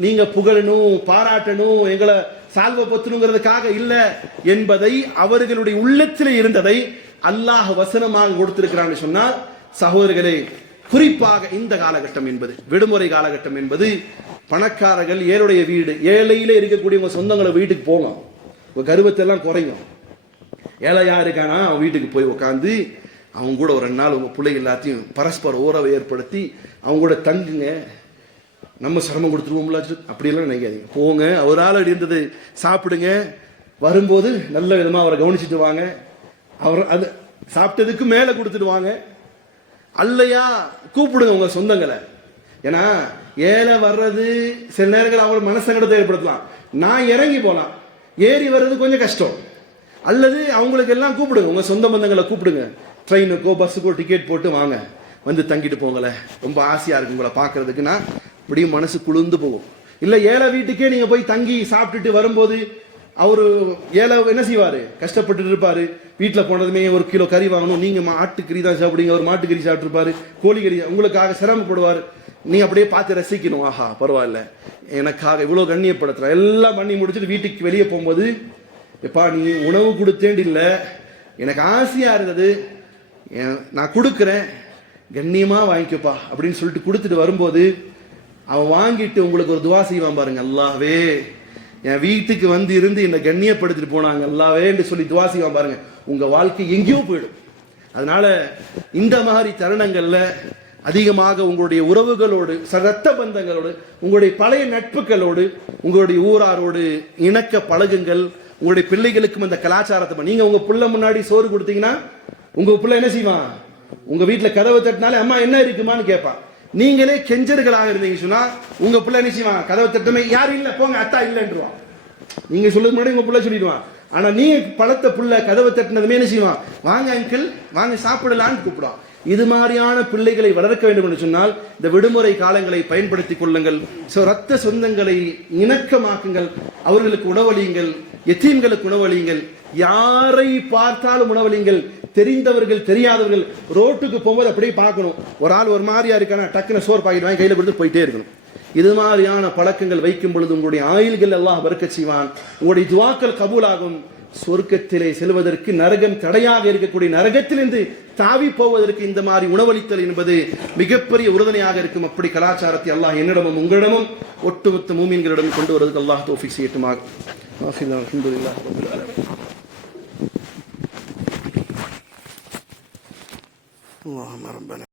நீங்க புகழணும், பாராட்டணும், எங்களை சால்வ பொத்தணுங்கிறதுக்காக இல்ல என்பதை அவர்களுடைய உள்ளத்திலே இருந்ததை அல்லாஹ் வசனமாக கொடுத்திருக்கிறான்னு சொன்னால், சகோதரர்களே, குறிப்பாக இந்த காலகட்டம் என்பது விடுமுறை காலகட்டம் என்பது பணக்காரர்கள் ஏழுடைய வீடு, ஏழையிலே இருக்கக்கூடிய உங்க சொந்தங்களை வீட்டுக்கு போகலாம், உங்க கர்வத்தை எல்லாம் குறையும். ஏழையா இருக்கானா அவன் வீட்டுக்கு போய் உட்காந்து அவங்க கூட ஒரு 2 நாள் உங்க பிள்ளைங்க எல்லாத்தையும் பரஸ்பர உறவை ஏற்படுத்தி அவங்க கூட தங்குங்க. நம்ம சிரமம் கொடுத்துருவோம்ல அப்படியெல்லாம் நினைக்காதீங்க. போங்க, அவரால் இருந்தது சாப்பிடுங்க, வரும்போது நல்ல விதமா அவரை கவனிச்சுட்டு வாங்க, அவர் அது சாப்பிட்டதுக்கு மேல கொடுத்துட்டு வாங்க. அல்லையா கூப்பிடுங்க உங்க சொந்தங்களை. ஏன்னா ஏழை வர்றது சில நேரங்கள் அவங்க மனசங்கடத்தை ஏற்படுத்தலாம். நான் இறங்கி போலாம், ஏறி வர்றது கொஞ்சம் கஷ்டம். அல்லது அவங்களுக்கு எல்லாம் கூப்பிடுங்க, உங்க சொந்த பந்தங்களை கூப்பிடுங்க, ட்ரெயினுக்கோ பஸ்ஸுக்கோ டிக்கெட் போட்டு வாங்க, வந்து தங்கிட்டு போங்களே, ரொம்ப ஆசையா இருக்கு உங்களை பார்க்கறதுக்குன்னா இப்படியும் மனசு குளிர்ந்து போகும். இல்லை ஏழை வீட்டுக்கே நீங்க போய் தங்கி சாப்பிட்டுட்டு வரும்போது அவரு ஏழை என்ன செய்வாரு? கஷ்டப்பட்டு இருப்பாரு. வீட்டில் போனதுமே 1 கிலோ கறி வாங்கணும், நீங்க ஆட்டுக்கறி தான் சாப்பிடுங்க, ஒரு மாட்டுக்கறி சாப்பிட்டுருப்பாரு, கோழிக்கறி உங்களுக்காக சிரமப்படுவார். நீ அப்படியே பார்த்து ரசிக்கணும், ஆஹா பரவாயில்ல எனக்காக இவ்வளோ கண்ணியப்படுத்துற எல்லாம் பண்ணி முடிச்சுட்டு வீட்டுக்கு வெளியே போகும்போது, எப்பா நீ உணவு கொடுத்தேன் இல்லை, எனக்கு ஆசையா இருந்தது, நான் கொடுக்குறேன், கண்ணியமா வாங்கிக்கப்பா அப்படின்னு சொல்லிட்டு கொடுத்துட்டு வரும்போது அவன் வாங்கிட்டு உங்களுக்கு ஒரு துவா செய்வான் பாருங்க. அல்லாஹ்வே என் வீட்டுக்கு வந்து இருந்து என்னை கண்ணியப்படுத்திட்டு போனாங்க அல்லாஹ்வே என்று சொல்லி துவா செய்வான் பாருங்க. உங்க வாழ்க்கை எங்கேயோ போயிடும். அதனால இந்த மாதிரி தருணங்கள்ல அதிகமாக உங்களுடைய உறவுகளோடு, ரத்த பந்தங்களோடு, உங்களுடைய பழைய நட்புகளோடு, உங்களுடைய ஊராரோடு இணக்க பழகுங்கள். உங்களுடைய பிள்ளைகளுக்கும் அந்த கலாச்சாரத்தை நீங்க உங்க பிள்ளை முன்னாடி சோறு கொடுத்தீங்கன்னா உங்க பிள்ளை என்ன செய்வான்? உங்க வீட்டுல கதவை தட்டினாலே அம்மா என்ன இருக்குமான்னு கேட்பான். நீங்களே கெஞ்சர்களாக இருந்தீங்க சொன்னா உங்க பிள்ளை என்ன செய்வான்? கதவை தட்டமே யாரும் இல்ல போங்க அத்தா இல்லைன்றுவான். நீங்க சொல்லுறது முன்னாடி உங்க பிள்ளை சொல்லிடுவான். ஆனா நீங்க பழத்த புள்ள கதவை தட்டினதுமே என்ன செய்வான்? வாங்க அங்கிள் வாங்க சாப்பிடலான்னு கூப்பிடுவான். இது மாதிரியான பிள்ளைகளை வளர்க்க வேண்டும் என்று சொன்னால் இந்த விடுமுறை காலங்களை பயன்படுத்திக் கொள்ளுங்கள். ரத்த சொந்தங்களை இணக்கமாக்குங்கள், அவர்களுக்கு உணவளியுங்கள், எத்தீம்களுக்கு உணவளியுங்கள், யாரை பார்த்தாலும் உணவளியுங்கள். தெரிந்தவர்கள் தெரியாதவர்கள் ரோட்டுக்கு போகும்போது அப்படியே பார்க்கணும். ஒரு ஆள் ஒரு மாதிரியா இருக்கானா டக்குன்னு சோறு பாக்கெட் வாங்கி கையில கொடுத்து போயிட்டே இருக்கணும். இது மாதிரியான பழக்கங்கள் வைக்கும் பொழுது உங்களுடைய ஆயுள்கள் எல்லாம் பரக்கத் செய்வான், உங்களுடைய துவாக்கள் கபூலாகும். சொர்க்கத்திலே செல்வதற்கு நரகம் தடையாக இருக்கக்கூடிய நரகத்திலிருந்து தாவி போவதற்கு இந்த மாதிரி உணவளித்தல் என்பது மிகப்பெரிய உறுதுணையாக இருக்கும். அப்படி கலாச்சாரத்தை அல்லாஹ் என்னிடமும் உங்களிடமும் ஒட்டுமொத்த மூமின்களிடம் கொண்டு வருவதற்கு அல்லாஹ் தௌஃபீக் செய்யட்டுமாக. அல்ஹம்துலில்லாஹ் ரப்பில் ஆலமீன். اللهم ربنا